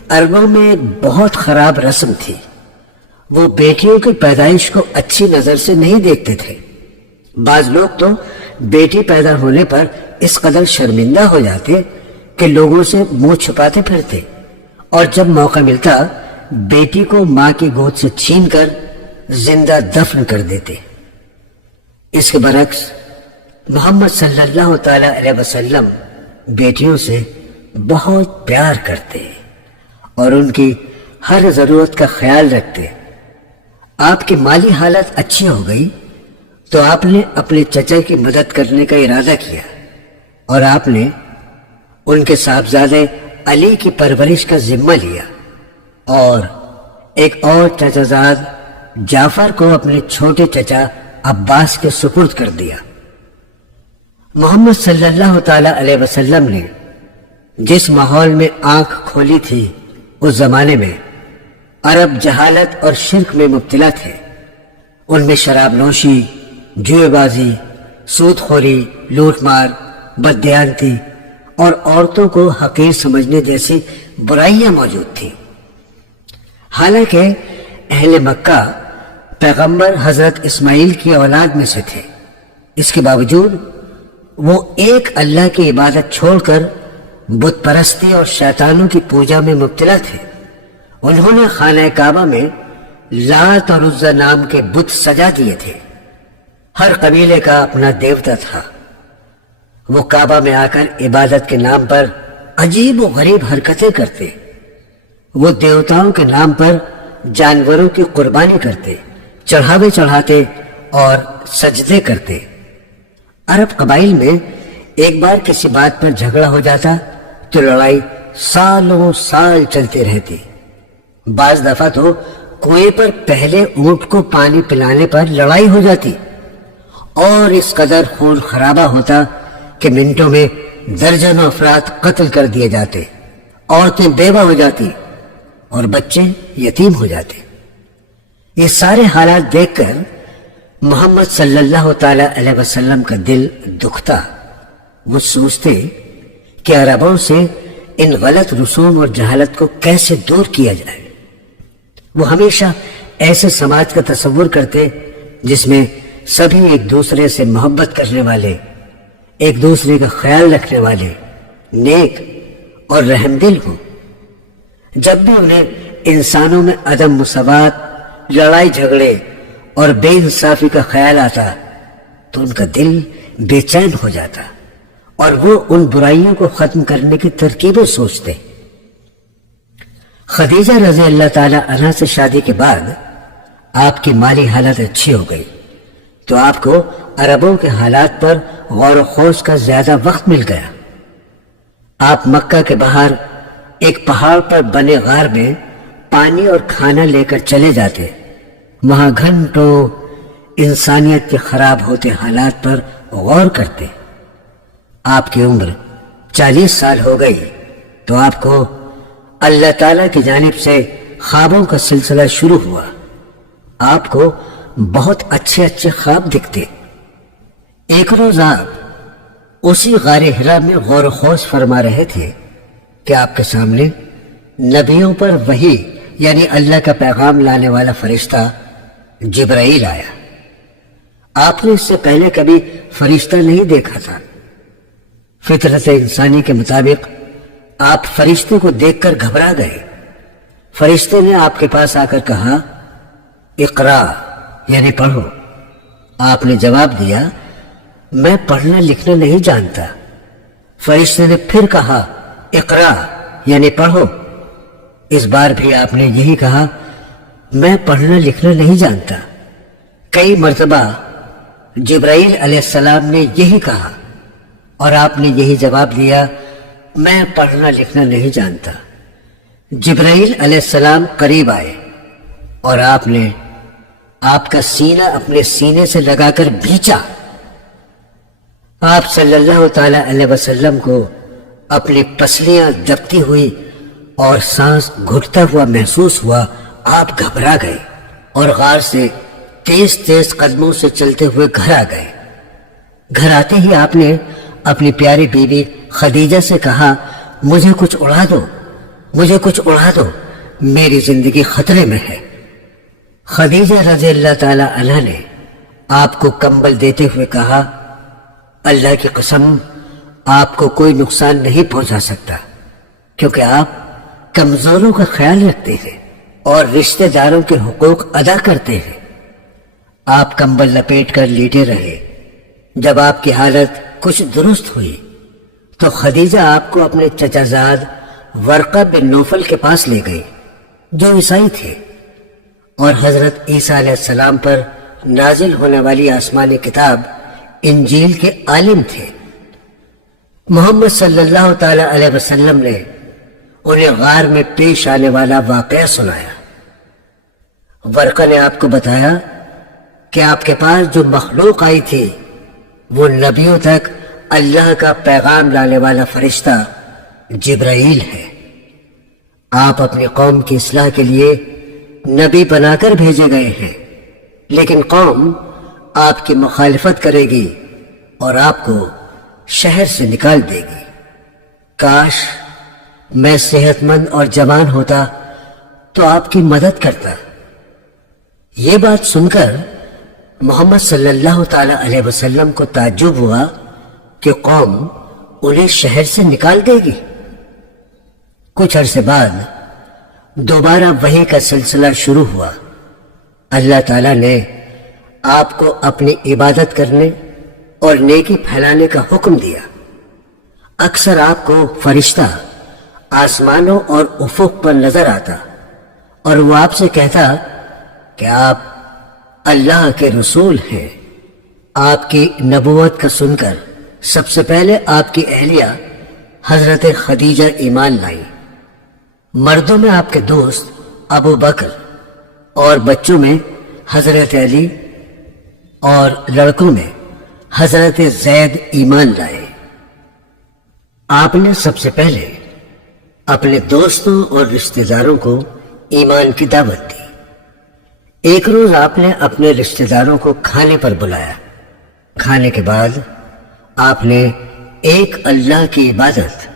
عربوں میں ایک بہت خراب رسم تھی، وہ بیٹیوں کی پیدائش کو اچھی نظر سے نہیں دیکھتے تھے۔ بعض لوگ تو بیٹی پیدا ہونے پر اس قدر شرمندہ ہو جاتے کہ لوگوں سے منہ چھپاتے پھرتے اور جب موقع ملتا بیٹی کو ماں کی گود سے چھین کر زندہ دفن کر دیتے۔ اس کے برعکس محمد صلی اللہ تعالی علیہ وسلم بیٹیوں سے بہت پیار کرتے اور ان کی ہر ضرورت کا خیال رکھتے۔ آپ کی مالی حالت اچھی ہو گئی تو آپ نے اپنے چچا کی مدد کرنے کا ارادہ کیا اور آپ نے ان کے صاحبزادے علی کی پرورش کا ذمہ لیا اور ایک اور چچا زاد جعفر کو اپنے چھوٹے چچا عباس کے سپرد کر دیا۔ محمد صلی اللہ تعالی علیہ وسلم نے جس ماحول میں آنکھ کھولی تھی اس زمانے میں عرب جہالت اور شرک میں مبتلا تھے۔ ان میں شراب نوشی، جوئے بازی، سود خوری، لوٹ مار، بددیانتی اور عورتوں کو حقیر سمجھنے جیسی برائیاں موجود تھیں۔ حالانکہ اہل مکہ پیغمبر حضرت اسماعیل کی اولاد میں سے تھے، اس کے باوجود وہ ایک اللہ کی عبادت چھوڑ کر بت پرستی اور شیطانوں کی پوجا میں مبتلا تھے۔ انہوں نے خانہ کعبہ میں لات اور عزا نام کے بت سجا دیے تھے۔ ہر قبیلے کا اپنا دیوتا تھا۔ وہ کعبہ میں آ کر عبادت کے نام پر عجیب و غریب حرکتیں کرتے۔ وہ دیوتاؤں کے نام پر جانوروں کی قربانی کرتے، چڑھاوے چڑھاتے اور سجدے کرتے۔ عرب قبائل میں ایک بار کسی بات پر جھگڑا ہو جاتا تو لڑائی سالوں سال چلتی رہتی۔ بعض دفعہ تو کنویں پر پہلے اونٹ کو پانی پلانے پر لڑائی ہو جاتی اور اس قدر خون خرابہ ہوتا کہ منٹوں میں درجنوں افراد قتل کر دیے جاتے، عورتیں بیوہ ہو جاتی اور بچے یتیم ہو جاتے۔ یہ سارے حالات دیکھ کر محمد صلی اللہ تعالی علیہ وسلم کا دل دکھتا۔ وہ سوچتے کہ عربوں سے ان غلط رسوم اور جہالت کو کیسے دور کیا جائے۔ وہ ہمیشہ ایسے سماج کا تصور کرتے جس میں سبھی ایک دوسرے سے محبت کرنے والے، ایک دوسرے کا خیال رکھنے والے، نیک اور رحم دل ہوں۔ جب بھی انہیں انسانوں میں عدم مساوات، لڑائی جھگڑے اور بے انصافی کا خیال آتا تو ان کا دل بے چین ہو جاتا اور وہ ان برائیوں کو ختم کرنے کی ترکیبیں سوچتے۔ خدیجہ رضی اللہ تعالی عنہا سے شادی کے بعد آپ کی مالی حالت اچھی ہو گئی تو آپ کو عربوں کے حالات پر غور و خوض کا زیادہ وقت مل گیا۔ آپ مکہ کے باہر ایک پہاڑ پر بنے غار میں پانی اور کھانا لے کر چلے جاتے۔ وہاں گھنٹوں انسانیت کے خراب ہوتے حالات پر غور کرتے۔ آپ کی عمر 40 سال ہو گئی تو آپ کو اللہ تعالیٰ کی جانب سے خوابوں کا سلسلہ شروع ہوا۔ آپ کو بہت اچھے اچھے خواب دکھتے۔ ایک روز آپ اسی غار حرا میں غور و خوض فرما رہے تھے کہ آپ کے سامنے نبیوں پر وحی یعنی اللہ کا پیغام لانے والا فرشتہ جبرائیل آیا۔ آپ نے اس سے پہلے کبھی فرشتہ نہیں دیکھا تھا۔ فطرت انسانی کے مطابق آپ فرشتے کو دیکھ کر گھبرا گئے۔ فرشتے نے آپ کے پاس آ کر کہا، اقرا یعنی پڑھو۔ آپ نے جواب دیا، میں پڑھنا لکھنا نہیں جانتا۔ فرشتے نے پھر کہا، اقرا یعنی پڑھو۔ اس بار بھی آپ نے یہی کہا، میں پڑھنا لکھنا نہیں جانتا۔ کئی مرتبہ جبرائیل علیہ السلام نے یہی کہا اور آپ نے یہی جواب دیا، میں پڑھنا لکھنا نہیں جانتا۔ جبرائیل علیہ السلام قریب آئے اور آپ نے آپ کا سینہ اپنے سینے سے لگا کر بھینچا۔ آپ صلی اللہ تعالی علیہ وسلم کو اپنی پسلیاں دبتی ہوئی اور سانس گھٹتا ہوا محسوس ہوا۔ آپ گھبرا گئے اور غار سے تیز تیز قدموں سے چلتے ہوئے گھر آ گئے۔ گھر آتے ہی آپ نے اپنی پیاری بیوی خدیجہ سے کہا، مجھے کچھ اڑا دو، مجھے کچھ اڑا دو، میری زندگی خطرے میں ہے۔ خدیجہ رضی اللہ تعالی عنہا نے آپ کو کمبل دیتے ہوئے کہا، اللہ کی قسم آپ کو کوئی نقصان نہیں پہنچا سکتا کیونکہ آپ کمزوروں کا خیال رکھتے ہیں اور رشتہ داروں کے حقوق ادا کرتے ہیں۔ آپ کمبل لپیٹ کر لیٹے رہے۔ جب آپ کی حالت کچھ درست ہوئی تو خدیجہ آپ کو اپنے چچا زاد ورقہ بن نوفل کے پاس لے گئی جو عیسائی تھے اور حضرت عیسیٰ علیہ السلام پر نازل ہونے والی آسمانی کتاب انجیل کے عالم تھے۔ محمد صلی اللہ تعالی علیہ وسلم نے انہیں غار میں پیش آنے والا واقعہ سنایا۔ ورقہ نے آپ کو بتایا کہ آپ کے پاس جو مخلوق آئی تھی وہ نبیوں تک اللہ کا پیغام لانے والا فرشتہ جبرائیل ہے۔ آپ اپنی قوم کی اصلاح کے لیے نبی بنا کر بھیجے گئے ہیں، لیکن قوم آپ کی مخالفت کرے گی اور آپ کو شہر سے نکال دے گی۔ کاش میں صحت مند اور جوان ہوتا تو آپ کی مدد کرتا۔ یہ بات سن کر محمد صلی اللہ تعالی علیہ وسلم کو تعجب ہوا کہ قوم انہیں شہر سے نکال دے گی۔ کچھ عرصے بعد دوبارہ وحی کا سلسلہ شروع ہوا۔ اللہ تعالیٰ نے آپ کو اپنی عبادت کرنے اور نیکی پھیلانے کا حکم دیا۔ اکثر آپ کو فرشتہ آسمانوں اور افق پر نظر آتا اور وہ آپ سے کہتا کہ آپ اللہ کے رسول ہیں۔ آپ کی نبوت کا سن کر سب سے پہلے آپ کی اہلیہ حضرت خدیجہ ایمان لائی۔ مردوں میں آپ کے دوست ابو بکر اور بچوں میں حضرت علی اور لڑکوں میں حضرت زید ایمان لائے۔ آپ نے سب سے پہلے اپنے دوستوں اور رشتہ داروں کو ایمان کی دعوت دی۔ ایک روز آپ نے اپنے رشتہ داروں کو کھانے پر بلایا۔ کھانے کے بعد آپ نے ایک اللہ کی عبادت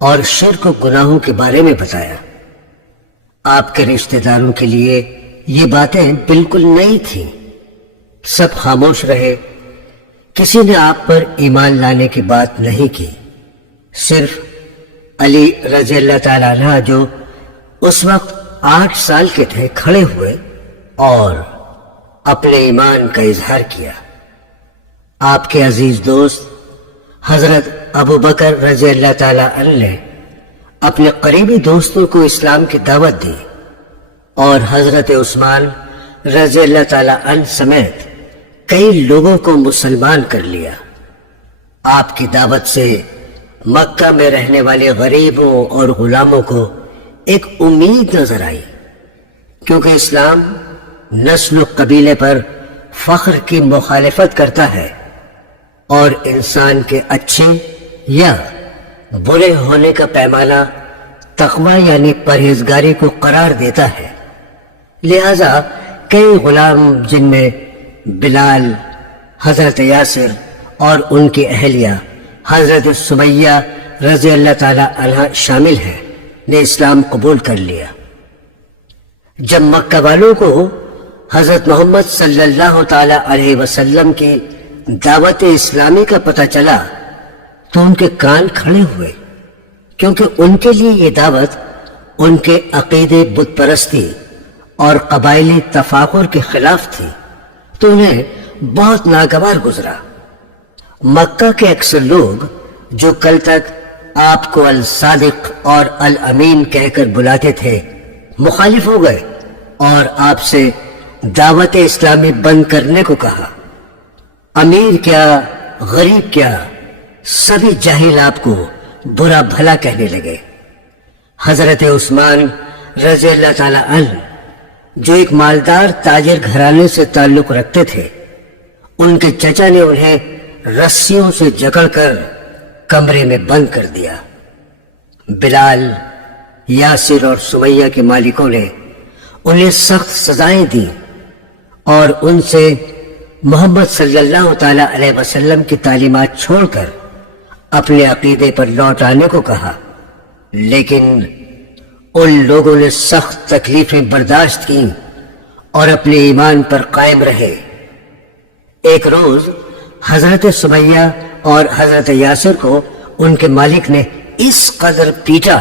اور شرک و گناہوں کے بارے میں بتایا۔ آپ کے رشتہ داروں کے لیے یہ باتیں بالکل نئی تھیں۔ سب خاموش رہے، کسی نے آپ پر ایمان لانے کی بات نہیں کی۔ صرف علی رضی اللہ تعالیٰ عنہ جو اس وقت 8 سال کے تھے کھڑے ہوئے اور اپنے ایمان کا اظہار کیا۔ آپ کے عزیز دوست حضرت ابو بکر رضی اللہ تعالیٰ عنہ نے اپنے قریبی دوستوں کو اسلام کی دعوت دی اور حضرت عثمان رضی اللہ تعالیٰ عنہ سمیت کئی لوگوں کو مسلمان کر لیا۔ آپ کی دعوت سے مکہ میں رہنے والے غریبوں اور غلاموں کو ایک امید نظر آئی، کیونکہ اسلام نسل و قبیلے پر فخر کی مخالفت کرتا ہے اور انسان کے اچھے یا برے ہونے کا پیمانہ تقوی یعنی پرہیزگاری کو قرار دیتا ہے۔ لہذا کئی غلام جن میں بلال، حضرت یاسر اور ان کی اہلیہ حضرت سمیہ رضی اللہ تعالی عنہ شامل ہیں، نے اسلام قبول کر لیا۔ جب مکہ والوں کو حضرت محمد صلی اللہ تعالی علیہ وسلم کی دعوت اسلامی کا پتہ چلا تو ان کے کان کھڑے ہوئے، کیونکہ ان کے لیے یہ دعوت ان کے عقیدے بت پرستی اور قبائلی تفاخر کے خلاف تھی، تو انہیں بہت ناگوار گزرا۔ مکہ کے اکثر لوگ جو کل تک آپ کو الصادق اور الامین کہہ کر بلاتے تھے مخالف ہو گئے اور آپ سے دعوت اسلامی بند کرنے کو کہا۔ امیر کیا، غریب کیا، سبھی جاہل آپ کو برا بھلا کہنے لگے۔ حضرت عثمان رضی اللہ تعالی عنہ جو ایک مالدار تاجر گھرانے سے تعلق رکھتے تھے، ان کے چچا نے انہیں رسیوں سے جکڑ کر کمرے میں بند کر دیا۔ بلال، یاسر اور سمیہ کے مالکوں نے انہیں سخت سزائیں دی اور ان سے محمد صلی اللہ تعالی علیہ وسلم کی تعلیمات چھوڑ کر اپنے عقیدے پر لوٹ آنے کو کہا، لیکن ان لوگوں نے سخت تکلیفیں برداشت کی اور اپنے ایمان پر قائم رہے۔ ایک روز حضرت سمیہ اور حضرت یاسر کو ان کے مالک نے اس قدر پیٹا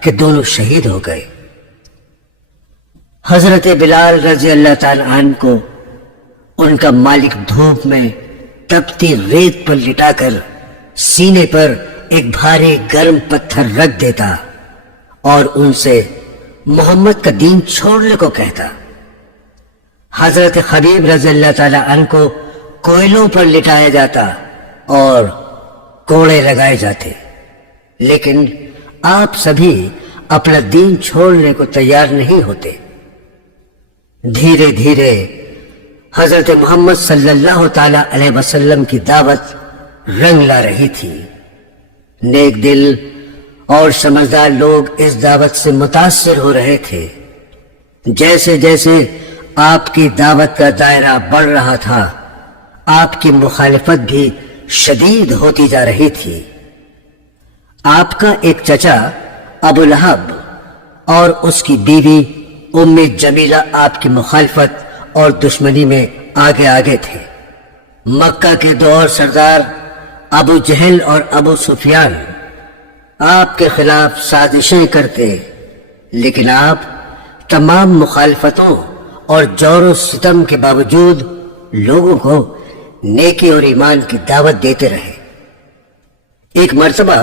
کہ دونوں شہید ہو گئے۔ حضرت بلال رضی اللہ تعالی عنہ کو ان کا مالک دھوپ میں تپتی ریت پر لٹا کر سینے پر ایک بھاری گرم پتھر رکھ دیتا اور ان سے محمد کا دین چھوڑنے کو کہتا۔ حضرت خبیب رضی اللہ تعالی عنہ کو کوئلوں پر لٹایا جاتا اور کوڑے لگائے جاتے، لیکن آپ سبھی اپنا دین چھوڑنے کو تیار نہیں ہوتے۔ دھیرے دھیرے حضرت محمد صلی اللہ تعالی علیہ وسلم کی دعوت رنگ لا رہی تھی۔ نیک دل اور سمجھدار لوگ اس دعوت سے متاثر ہو رہے تھے۔ جیسے جیسے آپ کی دعوت کا دائرہ بڑھ رہا تھا، آپ کی مخالفت بھی شدید ہوتی جا رہی تھی۔ آپ کا ایک چچا ابو لہب اور اس کی بیوی ام جمیلہ آپ کی مخالفت اور دشمنی میں آگے آگے تھے۔ مکہ کے دو اور سردار ابو جہل اور ابو سفیان آپ کے خلاف سازشیں کرتے، لیکن آپ تمام مخالفتوں اور جور و ستم کے باوجود لوگوں کو نیکی اور ایمان کی دعوت دیتے رہے۔ ایک مرتبہ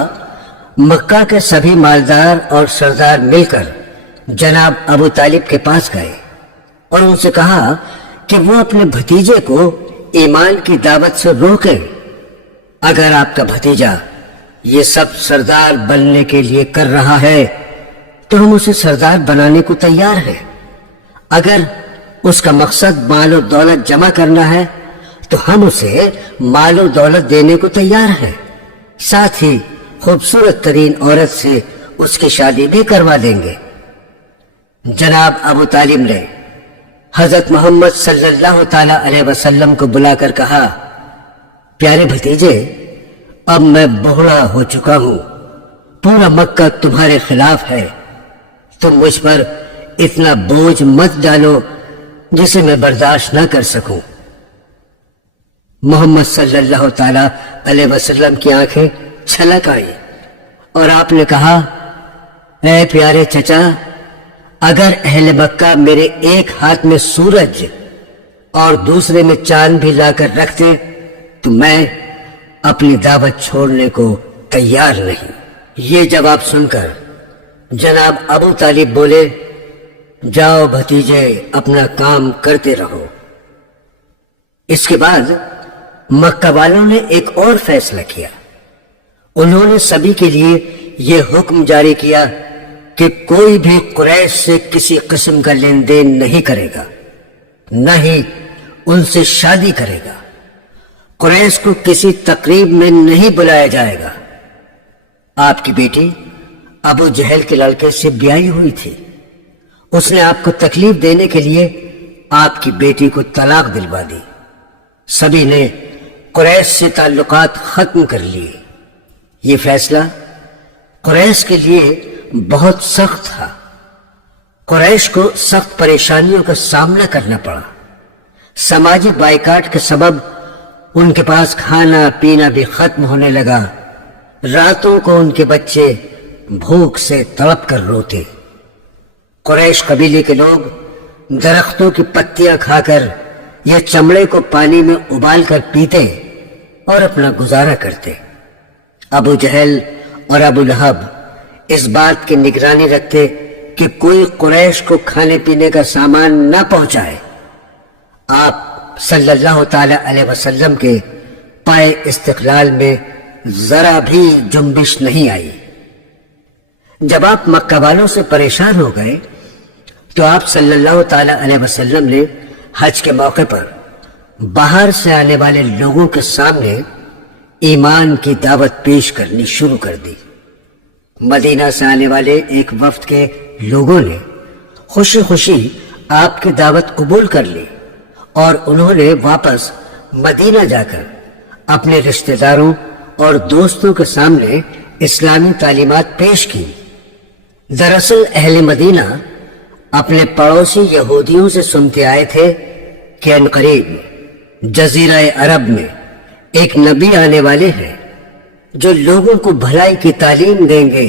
مکہ کے سبھی مالدار اور سردار مل کر جناب ابو طالب کے پاس گئے اور ان سے کہا کہ وہ اپنے بھتیجے کو ایمان کی دعوت سے روکیں۔ اگر آپ کا بھتیجا یہ سب سردار بننے کے لیے کر رہا ہے تو ہم اسے سردار بنانے کو تیار ہیں۔ اگر اس کا مقصد مال و دولت جمع کرنا ہے تو ہم اسے مال و دولت دینے کو تیار ہیں، ساتھ ہی خوبصورت ترین عورت سے اس کی شادی بھی کروا دیں گے۔ جناب ابو طالب نے حضرت محمد صلی اللہ تعالی علیہ وسلم کو بلا کر کہا، پیارے بھتیجے، اب میں بوڑھا ہو چکا ہوں، پورا مکہ تمہارے خلاف ہے، تم مجھ پر اتنا بوجھ مت ڈالو جسے میں برداشت نہ کر سکوں۔ محمد صلی اللہ تعالی علیہ وسلم کی آنکھیں چھلک آئیں اور آپ نے کہا، اے پیارے چچا، اگر اہل مکہ میرے ایک ہاتھ میں سورج اور دوسرے میں چاند بھی لا کر رکھتے تو میں اپنی دعوت چھوڑنے کو تیار نہیں۔ یہ جواب سن کر جناب ابو طالب بولے، جاؤ بھتیجے، اپنا کام کرتے رہو۔ اس کے بعد مکہ والوں نے ایک اور فیصلہ کیا۔ انہوں نے سبھی کے لیے یہ حکم جاری کیا کہ کوئی بھی قریش سے کسی قسم کا لین دین نہیں کرے گا، نہ ہی ان سے شادی کرے گا۔ قریش کو کسی تقریب میں نہیں بلایا جائے گا۔ آپ کی بیٹی ابو جہل کے لڑکے سے بیاہی ہوئی تھی، اس نے آپ کو تکلیف دینے کے لیے آپ کی بیٹی کو طلاق دلوا دی۔ سبھی نے قریش سے تعلقات ختم کر لیے۔ یہ فیصلہ قریش کے لیے بہت سخت تھا۔ قریش کو سخت پریشانیوں کا سامنا کرنا پڑا۔ سماجی بائیکاٹ کے سبب ان کے پاس کھانا پینا بھی ختم ہونے لگا۔ راتوں کو ان کے بچے بھوک سے تڑپ کر روتے۔ قریش قبیلے کے لوگ درختوں کی پتیاں کھا کر یا چمڑے کو پانی میں ابال کر پیتے اور اپنا گزارا کرتے۔ ابو جہل اور ابو لہب اس بات کی نگرانی رکھتے کہ کوئی قریش کو کھانے پینے کا سامان نہ پہنچائے۔ آپ صلی اللہ تعالی علیہ وسلم کے پائے استقلال میں ذرا بھی جنبش نہیں آئی۔ جب آپ مکہ والوں سے پریشان ہو گئے تو آپ صلی اللہ تعالی علیہ وسلم نے حج کے موقع پر باہر سے آنے والے لوگوں کے سامنے ایمان کی دعوت پیش کرنی شروع کر دی۔ مدینہ سے آنے والے ایک وفد کے لوگوں نے خوشی خوشی آپ کی دعوت قبول کر لی اور انہوں نے واپس مدینہ جا کر اپنے رشتہ داروں اور دوستوں کے سامنے اسلامی تعلیمات پیش کی۔ دراصل اہل مدینہ اپنے پڑوسی یہودیوں سے سنتے آئے تھے کہ عنقریب جزیرہ عرب میں ایک نبی آنے والے ہیں جو لوگوں کو بھلائی کی تعلیم دیں گے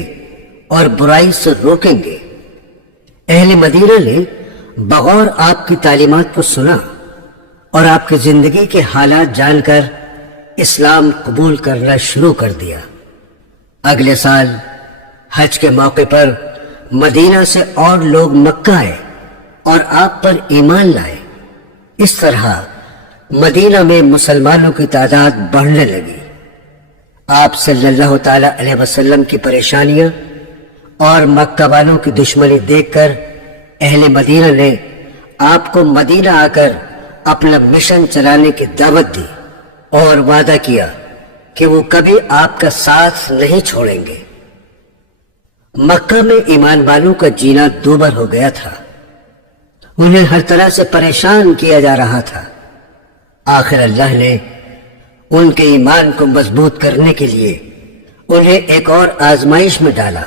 اور برائی سے روکیں گے۔ اہل مدینہ نے بغور آپ کی تعلیمات کو سنا اور آپ کی زندگی کے حالات جان کر اسلام قبول کرنا شروع کر دیا۔ اگلے سال حج کے موقع پر مدینہ سے اور لوگ مکہ آئے اور آپ پر ایمان لائے۔ اس طرح مدینہ میں مسلمانوں کی تعداد بڑھنے لگی۔ آپ صلی اللہ تعالی علیہ وسلم کی پریشانیاں اور مکہ والوں کی دشمنی دیکھ کر اہل مدینہ نے آپ کو مدینہ آ کر اپنا مشن چلانے کی دعوت دی اور وعدہ کیا کہ وہ کبھی آپ کا ساتھ نہیں چھوڑیں گے۔ مکہ میں ایمان والوں کا جینا دوبر ہو گیا تھا۔ انہیں ہر طرح سے پریشان کیا جا رہا تھا۔ آخر اللہ نے ان کے ایمان کو مضبوط کرنے کے لیے انہیں ایک اور آزمائش میں ڈالا،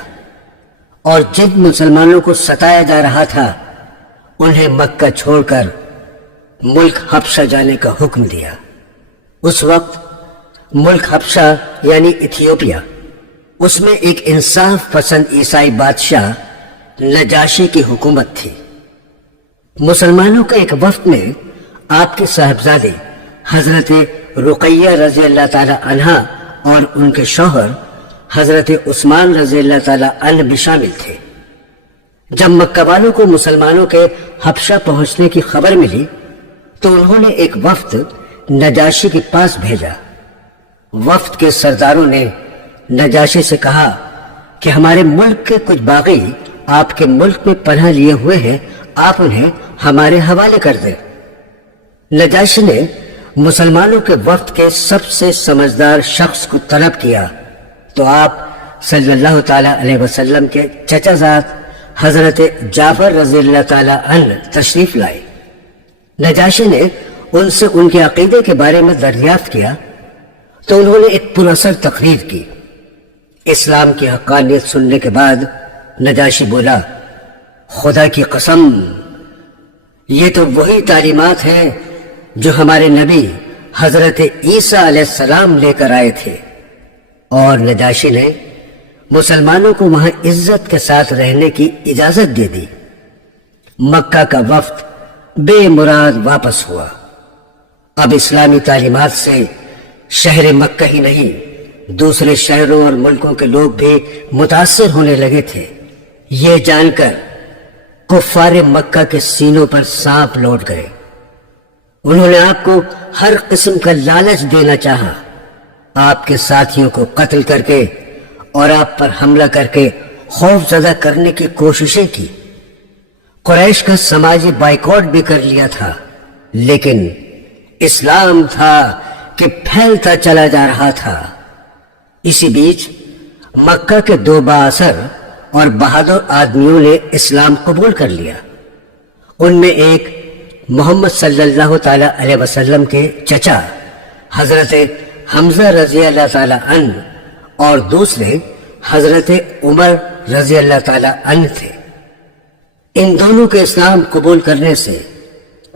اور جن مسلمانوں کو ستایا جا رہا تھا انہیں مکہ چھوڑ کر ملک حبشہ جانے کا حکم دیا۔ اس وقت ملک حبشہ یعنی ایتھیوپیا، اس میں ایک انصاف پسند عیسائی بادشاہ نجاشی کی حکومت تھی۔ مسلمانوں کے ایک وفد میں آپ کے صاحبزادے حضرت رقیہ رضی اللہ تعالی عنہا اور ان کے شوہر حضرت عثمان رضی اللہ تعالی عنہ بھی شامل تھے۔ جب مکہ والوں کو مسلمانوں کے حبشہ پہنچنے کی خبر ملی تو انہوں نے ایک وفد نجاشی کے پاس بھیجا۔ وفد کے سرداروں نے نجاشی سے کہا کہ ہمارے ملک کے کچھ باغی آپ کے ملک میں پناہ لیے ہوئے ہیں، آپ انہیں ہمارے حوالے کر دیں۔ نجاشی نے مسلمانوں کے وفد کے سب سے سمجھدار شخص کو طلب کیا تو آپ صلی اللہ تعالی علیہ وسلم کے چچا زاد حضرت جعفر رضی اللہ تعالی عنہ تشریف لائے۔ نجاشی نے ان سے ان کے عقیدے کے بارے میں دریافت کیا تو انہوں نے ایک پراثر تقریر کی۔ اسلام کی حقانیت سننے کے بعد نجاشی بولا، خدا کی قسم، یہ تو وہی تعلیمات ہیں جو ہمارے نبی حضرت عیسیٰ علیہ السلام لے کر آئے تھے۔ اور نجاشی نے مسلمانوں کو وہاں عزت کے ساتھ رہنے کی اجازت دے دی۔ مکہ کا وفد بے مراد واپس ہوا۔ اب اسلامی تعلیمات سے شہر مکہ ہی نہیں، دوسرے شہروں اور ملکوں کے لوگ بھی متاثر ہونے لگے تھے۔ یہ جان کر کفار مکہ کے سینوں پر سانپ لوٹ گئے۔ انہوں نے آپ کو ہر قسم کا لالچ دینا چاہا، آپ کے ساتھیوں کو قتل کر کے اور آپ پر حملہ کر کے خوف زدہ کرنے کی کوششیں کی۔ قریش کا سماجی بائیکاٹ بھی کر لیا تھا، لیکن اسلام تھا کہ پھیلتا چلا جا رہا تھا۔ اسی بیچ مکہ کے دو بااثر اور بہادر آدمیوں نے اسلام قبول کر لیا۔ ان میں ایک محمد صلی اللہ تعالی علیہ وسلم کے چچا حضرت حمزہ رضی اللہ تعالی عنہ اور دوسرے حضرت عمر رضی اللہ تعالی عنہ تھے۔ ان دونوں کے اسلام قبول کرنے سے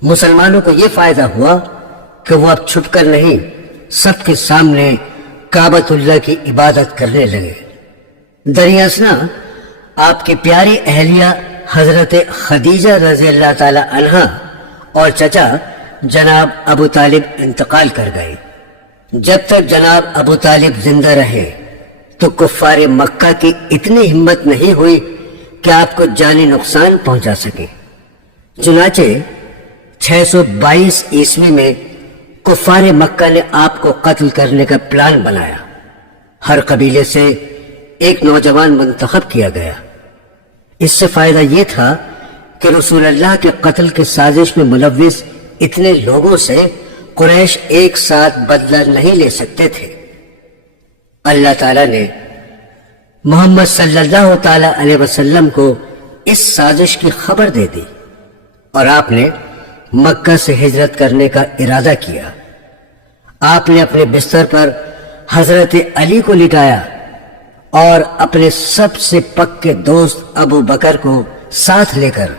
مسلمانوں کو یہ فائدہ ہوا کہ وہ اب چھپ کر نہیں، سب کے سامنے کعبۃ اللہ کی عبادت کرنے لگے۔ دریاسنا آپ کی پیاری اہلیہ حضرت خدیجہ رضی اللہ تعالی عنہا اور چچا جناب ابو طالب انتقال کر گئے۔ جب تک جناب ابو طالب زندہ رہے تو کفار مکہ کی اتنی ہمت نہیں ہوئی کہ آپ کو جانی نقصان پہنچا سکے۔ چنانچہ 622 عیسوی میں کفار مکہ نے آپ کو قتل کرنے کا پلان بنایا۔ ہر قبیلے سے ایک نوجوان منتخب کیا گیا۔ اس سے فائدہ یہ تھا کہ رسول اللہ کے قتل کی سازش میں ملوث اتنے لوگوں سے قریش ایک ساتھ بدلہ نہیں لے سکتے تھے۔ اللہ تعالیٰ نے محمد صلی اللہ تعالی علیہ وسلم کو اس سازش کی خبر دے دی اور آپ نے مکہ سے ہجرت کرنے کا ارادہ کیا۔ آپ نے اپنے بستر پر حضرت علی کو لٹایا اور اپنے سب سے پکے دوست ابو بکر کو ساتھ لے کر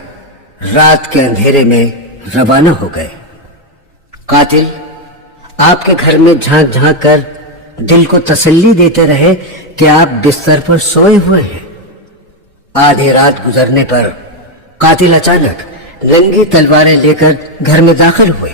رات کے اندھیرے میں روانہ ہو گئے۔ قاتل آپ کے گھر میں جھانک جھانک کر دل کو تسلی دیتے رہے کہ آپ بستر پر سوئے ہوئے ہیں۔ آدھی رات گزرنے پر قاتل اچانک رنگی تلواریں لے کر گھر میں داخل ہوئے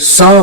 100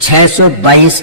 622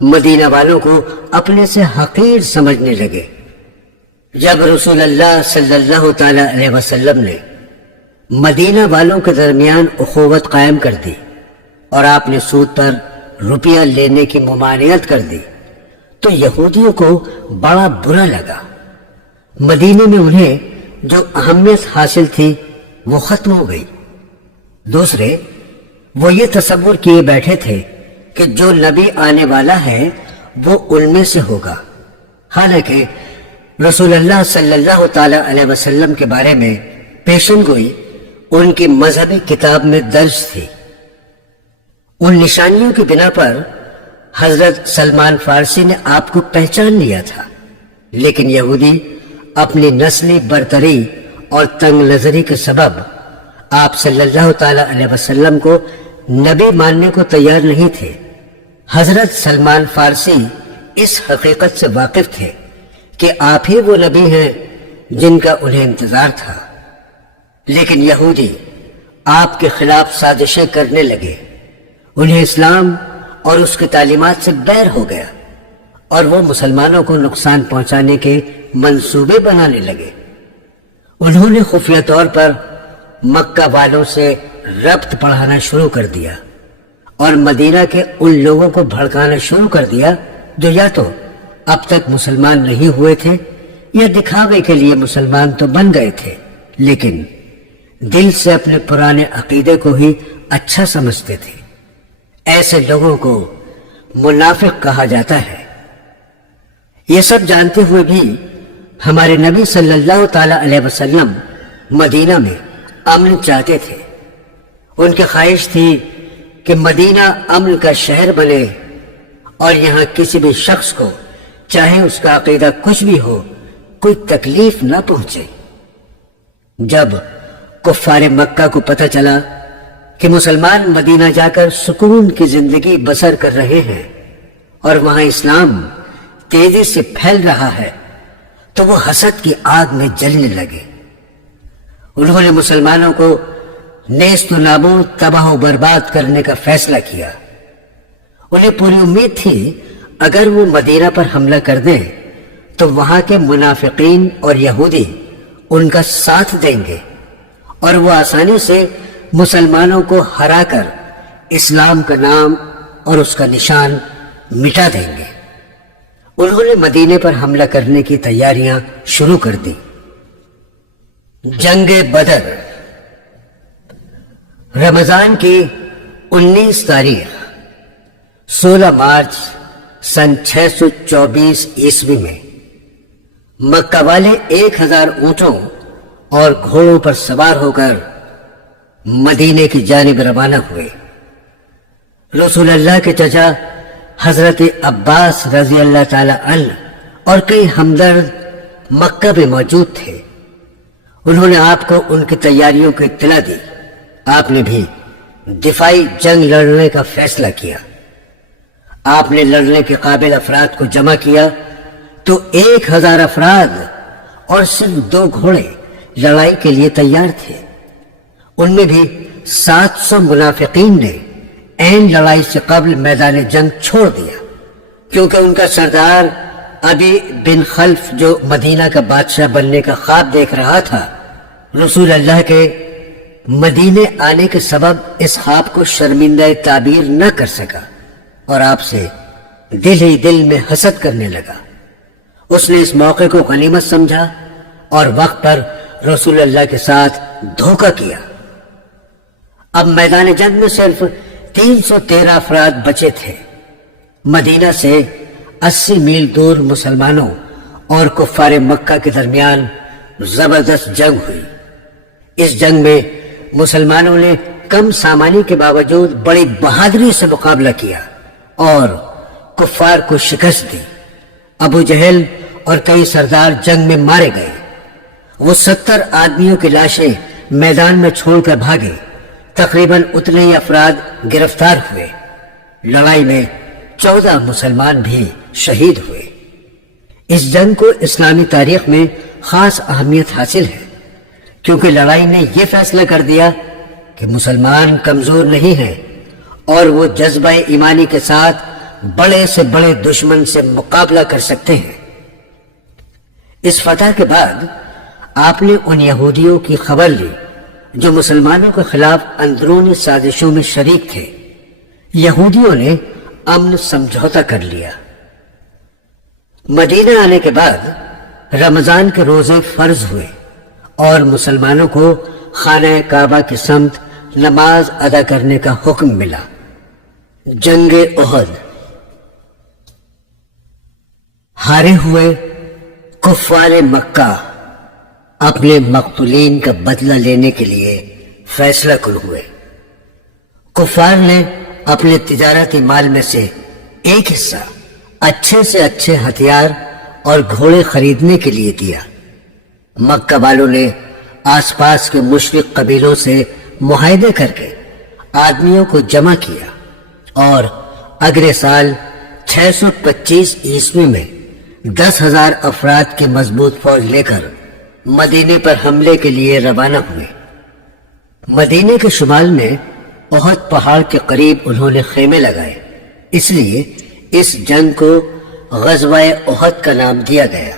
مدینہ والوں کو اپنے سے حقیر سمجھنے لگے۔ جب رسول اللہ صلی اللہ تعالی علیہ وسلم نے مدینہ والوں کے درمیان اخوت قائم کر دی اور آپ نے سود پر روپیہ لینے کی ممانعت کر دی تو یہودیوں کو بڑا برا لگا۔ مدینے میں انہیں جو اہمیت حاصل تھی وہ ختم ہو گئی۔ دوسرے، وہ یہ تصور کیے بیٹھے تھے کہ جو نبی آنے والا ہے وہ ان میں سے ہوگا، حالانکہ رسول اللہ صلی اللہ تعالی علیہ وسلم کے بارے میں پیشن گوئی ان کی مذہبی کتاب میں درج تھی۔ ان نشانیوں کی بنا پر حضرت سلمان فارسی نے آپ کو پہچان لیا تھا، لیکن یہودی اپنی نسلی برتری اور تنگ نظری کے سبب آپ صلی اللہ تعالی علیہ وسلم کو نبی ماننے کو تیار نہیں تھے۔ حضرت سلمان فارسی اس حقیقت سے واقف تھے کہ آپ ہی وہ نبی ہیں جن کا انہیں انتظار تھا، لیکن یہودی آپ کے خلاف سازشیں کرنے لگے۔ انہیں اسلام اور اس کی تعلیمات سے بیر ہو گیا اور وہ مسلمانوں کو نقصان پہنچانے کے منصوبے بنانے لگے۔ انہوں نے خفیہ طور پر مکہ والوں سے ربط بڑھانا شروع کر دیا اور مدینہ کے ان لوگوں کو بھڑکانا شروع کر دیا جو یا تو اب تک مسلمان نہیں ہوئے تھے یا دکھاوے کے لیے مسلمان تو بن گئے تھے لیکن دل سے اپنے پرانے عقیدے کو ہی اچھا سمجھتے تھے۔ ایسے لوگوں کو منافق کہا جاتا ہے۔ یہ سب جانتے ہوئے بھی ہمارے نبی صلی اللہ تعالی علیہ وسلم مدینہ میں امن چاہتے تھے۔ ان کی خواہش تھی کہ مدینہ امن کا شہر بنے اور یہاں کسی بھی شخص کو چاہے اس کا عقیدہ کچھ بھی ہو کوئی تکلیف نہ پہنچے۔ جب کفار مکہ کو پتہ چلا کہ مسلمان مدینہ جا کر سکون کی زندگی بسر کر رہے ہیں اور وہاں اسلام تیزی سے پھیل رہا ہے تو وہ حسد کی آگ میں جلنے لگے۔ انہوں نے مسلمانوں کو نیست و نابود، تباہ و برباد کرنے کا فیصلہ کیا۔ انہیں پوری امید تھی اگر وہ مدینہ پر حملہ کر دیں تو وہاں کے منافقین اور یہودی ان کا ساتھ دیں گے اور وہ آسانی سے مسلمانوں کو ہرا کر اسلام کا نام اور اس کا نشان مٹا دیں گے۔ انہوں نے مدینے پر حملہ کرنے کی تیاریاں شروع کر دی۔ جنگ بدر رمضان کی 19 تاریخ 16 مارچ سن 624 عیسوی میں مکہ والے 1000 اونٹوں اور گھوڑوں پر سوار ہو کر مدینے کی جانب روانہ ہوئے۔ رسول اللہ کے چچا حضرت عباس رضی اللہ تعالی عنہ اور کئی ہمدرد مکہ میں موجود تھے۔ انہوں نے آپ کو ان کی تیاریوں کی اطلاع دی۔ آپ نے بھی دفاعی جنگ لڑنے کا فیصلہ کیا۔ آپ نے لڑنے کے قابل افراد کو جمع کیا تو 1000 افراد اور صرف 2 گھوڑے لڑائی کے لیے تیار تھے۔ ان میں بھی 700 منافقین نے عین لڑائی سے قبل میدان جنگ چھوڑ دیا کیونکہ ان کا سردار ابی بن خلف جو مدینہ کا بادشاہ بننے کا خواب دیکھ رہا تھا، رسول اللہ کے مدینے آنے کے سبب اس خواب کو شرمندہ تعبیر نہ کر سکا اور آپ سے دل ہی دل میں حسد کرنے لگا۔ اس نے اس موقع کو غنیمت سمجھا اور وقت پر رسول اللہ کے ساتھ دھوکہ کیا۔ اب میدان جنگ میں صرف 313 افراد بچے تھے۔ مدینہ سے 80 میل دور مسلمانوں اور کفار مکہ کے درمیان زبردست جنگ ہوئی۔ اس جنگ میں مسلمانوں نے کم سامانی کے باوجود بڑی بہادری سے مقابلہ کیا اور کفار کو شکست دی۔ ابو جہل اور کئی سردار جنگ میں مارے گئے۔ وہ 70 آدمیوں کی لاشیں میدان میں چھوڑ کر بھاگے۔ تقریباً اتنے ہی افراد گرفتار ہوئے۔ لڑائی میں 14 مسلمان بھی شہید ہوئے۔ اس جنگ کو اسلامی تاریخ میں خاص اہمیت حاصل ہے کیونکہ لڑائی نے یہ فیصلہ کر دیا کہ مسلمان کمزور نہیں ہیں اور وہ جذبہ ایمانی کے ساتھ بڑے سے بڑے دشمن سے مقابلہ کر سکتے ہیں۔ اس فتح کے بعد آپ نے ان یہودیوں کی خبر لی جو مسلمانوں کے خلاف اندرونی سازشوں میں شریک تھے۔ یہودیوں نے امن سمجھوتا کر لیا۔ مدینہ آنے کے بعد رمضان کے روزے فرض ہوئے اور مسلمانوں کو خانہ کعبہ کی سمت نماز ادا کرنے کا حکم ملا۔ جنگ احد۔ ہارے ہوئے کفار مکہ اپنے مقتولین کا بدلہ لینے کے لیے فیصلہ کن ہوئے۔ کفار نے اپنے تجارتی مال میں سے ایک حصہ اچھے سے اچھے ہتھیار اور گھوڑے خریدنے کے لیے دیا۔ مکہ والوں نے آس پاس کے مشرک قبیلوں سے معاہدے کر کے آدمیوں کو جمع کیا اور اگلے سال 625 عیسوی میں 10,000 افراد کی مضبوط فوج لے کر مدینے پر حملے کے لیے روانہ ہوئے۔ مدینے کے شمال میں احد پہاڑ کے قریب انہوں نے خیمے لگائے، اس لیے اس جنگ کو غزوہ احد کا نام دیا گیا۔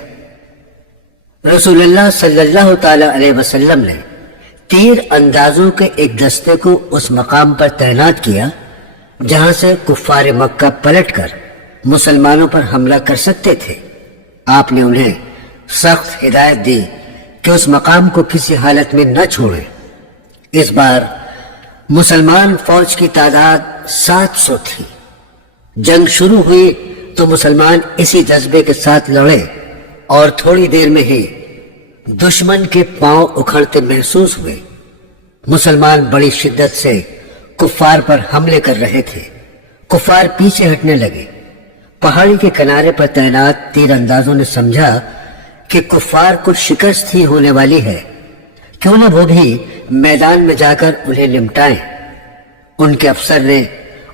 رسول اللہ صلی اللہ تعالی علیہ وسلم نے تیر اندازوں کے ایک دستے کو اس مقام پر تعینات کیا جہاں سے کفار مکہ پلٹ کر مسلمانوں پر حملہ کر سکتے تھے۔ آپ نے انہیں سخت ہدایت دی کہ اس مقام کو کسی حالت میں نہ چھوڑیں۔ اس بار مسلمان فوج کی تعداد 700 تھی۔ جنگ شروع ہوئی تو مسلمان اسی جذبے کے ساتھ لڑے اور تھوڑی دیر میں ہی دشمن کے پاؤں اکھڑتے محسوس ہوئے۔ مسلمان بڑی شدت سے کفار پر حملے کر رہے تھے۔ کفار پیچھے ہٹنے لگے۔ پہاڑی کے کنارے پر تعینات تیر اندازوں نے سمجھا کہ کفار کو شکست ہی ہونے والی ہے، کیوں نہ وہ بھی میدان میں جا کر انہیں نمٹائیں۔ ان کے افسر نے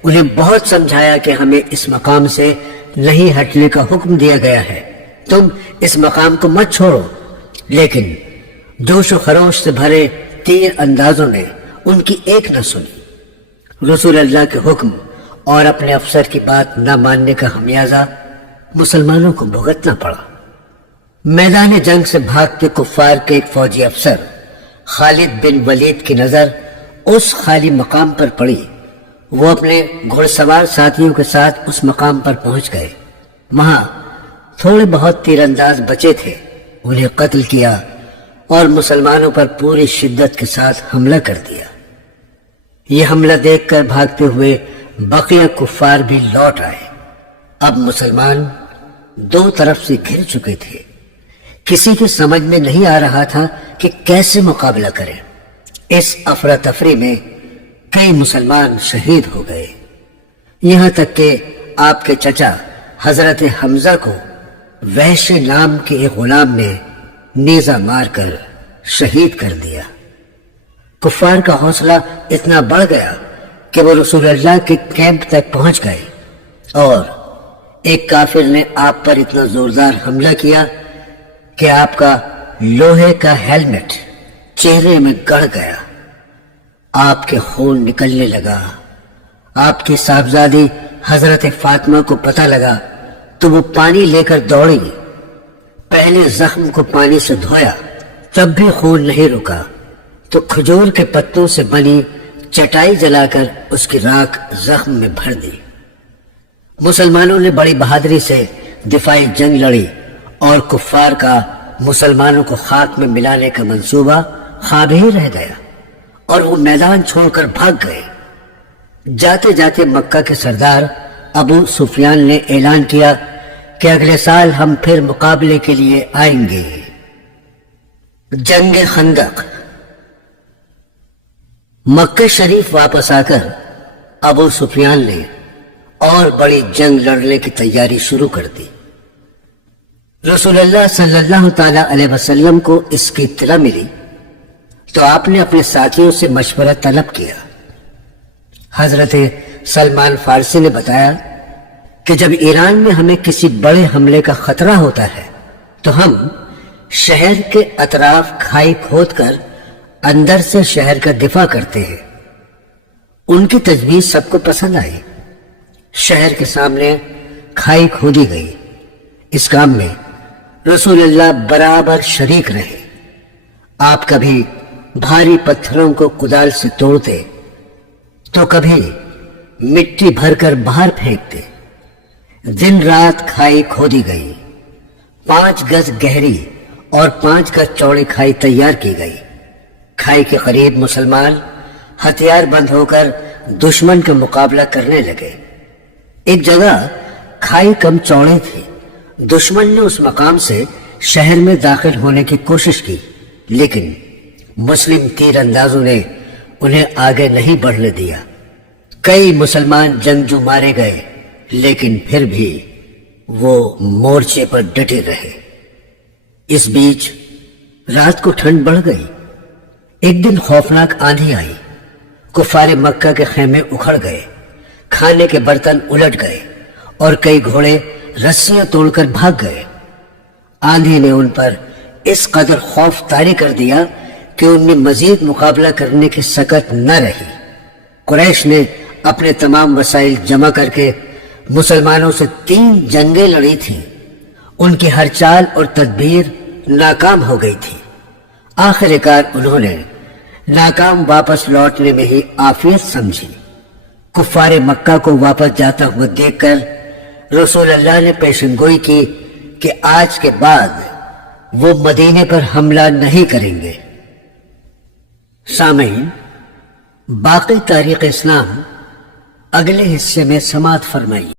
انہیں بہت سمجھایا کہ ہمیں اس مقام سے نہیں ہٹنے کا حکم دیا گیا ہے، تم اس مقام کو مت چھوڑو، لیکن جوش و خروش سے بھرے تیر اندازوں نے ان کی ایک نہ سنی۔ رسول اللہ کے حکم اور اپنے افسر کی بات نہ ماننے کا خمیازہ مسلمانوں کو بھگتنا پڑا۔ میدان جنگ سے بھاگتے کفار کے ایک فوجی افسر خالد بن ولید کی نظر اس خالی مقام پر پڑی۔ وہ اپنے گھوڑ سوار ساتھیوں کے ساتھ اس مقام پر پہنچ گئے۔ وہاں تھوڑے بہت تیر انداز بچے تھے، انہیں قتل کیا اور مسلمانوں پر پوری شدت کے ساتھ حملہ کر دیا۔ یہ حملہ دیکھ کر بھاگتے ہوئے بقیہ کفار بھی لوٹ آئے۔ اب مسلمان دو طرف سے گھر چکے تھے۔ کسی کی سمجھ میں نہیں آ رہا تھا کہ کیسے مقابلہ کریں۔ اس افراتفری میں کئی مسلمان شہید ہو گئے، یہاں تک کہ آپ کے چچا حضرت حمزہ کو وحش نام کے ایک غلام نے نیزہ مار کر شہید کر دیا۔ کفار کا حوصلہ اتنا بڑھ گیا کہ وہ رسول اللہ کے کیمپ تک پہنچ گئے اور ایک کافر نے آپ پر اتنا زوردار حملہ کیا کہ آپ کا لوہے کا ہیلمٹ چہرے میں گڑ گیا۔ آپ کے خون نکلنے لگا۔ آپ کی صاحبزادی حضرت فاطمہ کو پتہ لگا تو وہ پانی لے کر دوڑی۔ پہلے زخم کو پانی سے دھویا، تب بھی خون نہیں رکا تو کھجور کے پتوں سے بنی چٹائی جلا کر اس کی راکھ زخم میں بھر دی۔ مسلمانوں نے بڑی بہادری سے دفاعی جنگ لڑی اور کفار کا مسلمانوں کو خاک میں ملانے کا منصوبہ خواب ہی رہ گیا اور وہ میدان چھوڑ کر بھاگ گئے۔ جاتے جاتے مکہ کے سردار ابو سفیان نے اعلان کیا کہ اگلے سال ہم پھر مقابلے کے لیے آئیں گے۔ جنگ خندق۔ مکہ شریف واپس آ کر ابو سفیان نے اور بڑی جنگ لڑنے کی تیاری شروع کر دی۔ رسول اللہ صلی اللہ تعالی علیہ وسلم کو اس کی اطلاع ملی تو آپ نے اپنے ساتھیوں سے مشورہ طلب کیا۔ حضرت سلمان فارسی نے بتایا کہ جب ایران میں ہمیں کسی بڑے حملے کا خطرہ ہوتا ہے تو ہم شہر کے اطراف کھائی کھود کر اندر سے شہر کا دفاع کرتے ہیں۔ ان کی تجویز سب کو پسند آئی۔ شہر کے سامنے کھائی کھودی گئی۔ اس کام میں رسول اللہ برابر شریک رہے۔ آپ کبھی بھاری پتھروں کو کدال سے توڑتے تو کبھی مٹی بھر کر باہر پھینکتے۔ دن رات کھائی کھودی گئی۔ 5 گز گہری اور 5 گز چوڑی کھائی تیار کی گئی۔ کھائی کے قریب مسلمان ہتھیار بند ہو کر دشمن کا مقابلہ کرنے لگے۔ ایک جگہ کھائی کم چوڑی تھی۔ دشمن نے اس مقام سے شہر میں داخل ہونے کی کوشش کی، لیکن مسلم تیر اندازوں نے انہیں آگے نہیں بڑھنے دیا۔ کئی مسلمان جنگجو مارے گئے، لیکن پھر بھی وہ مورچے پر ڈٹے رہے۔ اس بیچ رات کو ٹھنڈ بڑھ گئی۔ ایک دن خوفناک آندھی آئی۔ کفار مکہ کے خیمے اکھڑ گئے، کھانے کے برتن الٹ گئے اور کئی گھوڑے رسیاں توڑ کر بھاگ گئے۔ آندھی نے ان پر اس قدر خوف طاری کر دیا کہ ان میں مزید مقابلہ کرنے کی سکت نہ رہی۔ قریش نے اپنے تمام وسائل جمع کر کے مسلمانوں سے 3 جنگیں لڑی تھیں۔ ان کی ہر چال اور تدبیر ناکام ہو گئی تھی۔ آخر کار انہوں نے ناکام واپس لوٹنے میں ہی عافیت سمجھی۔ کفار مکہ کو واپس جاتا ہوا دیکھ کر رسول اللہ نے پیشن گوئی کی کہ آج کے بعد وہ مدینے پر حملہ نہیں کریں گے۔ سامعین، باقی تاریخ اسلام اگلے حصے میں سماعت فرمائیے۔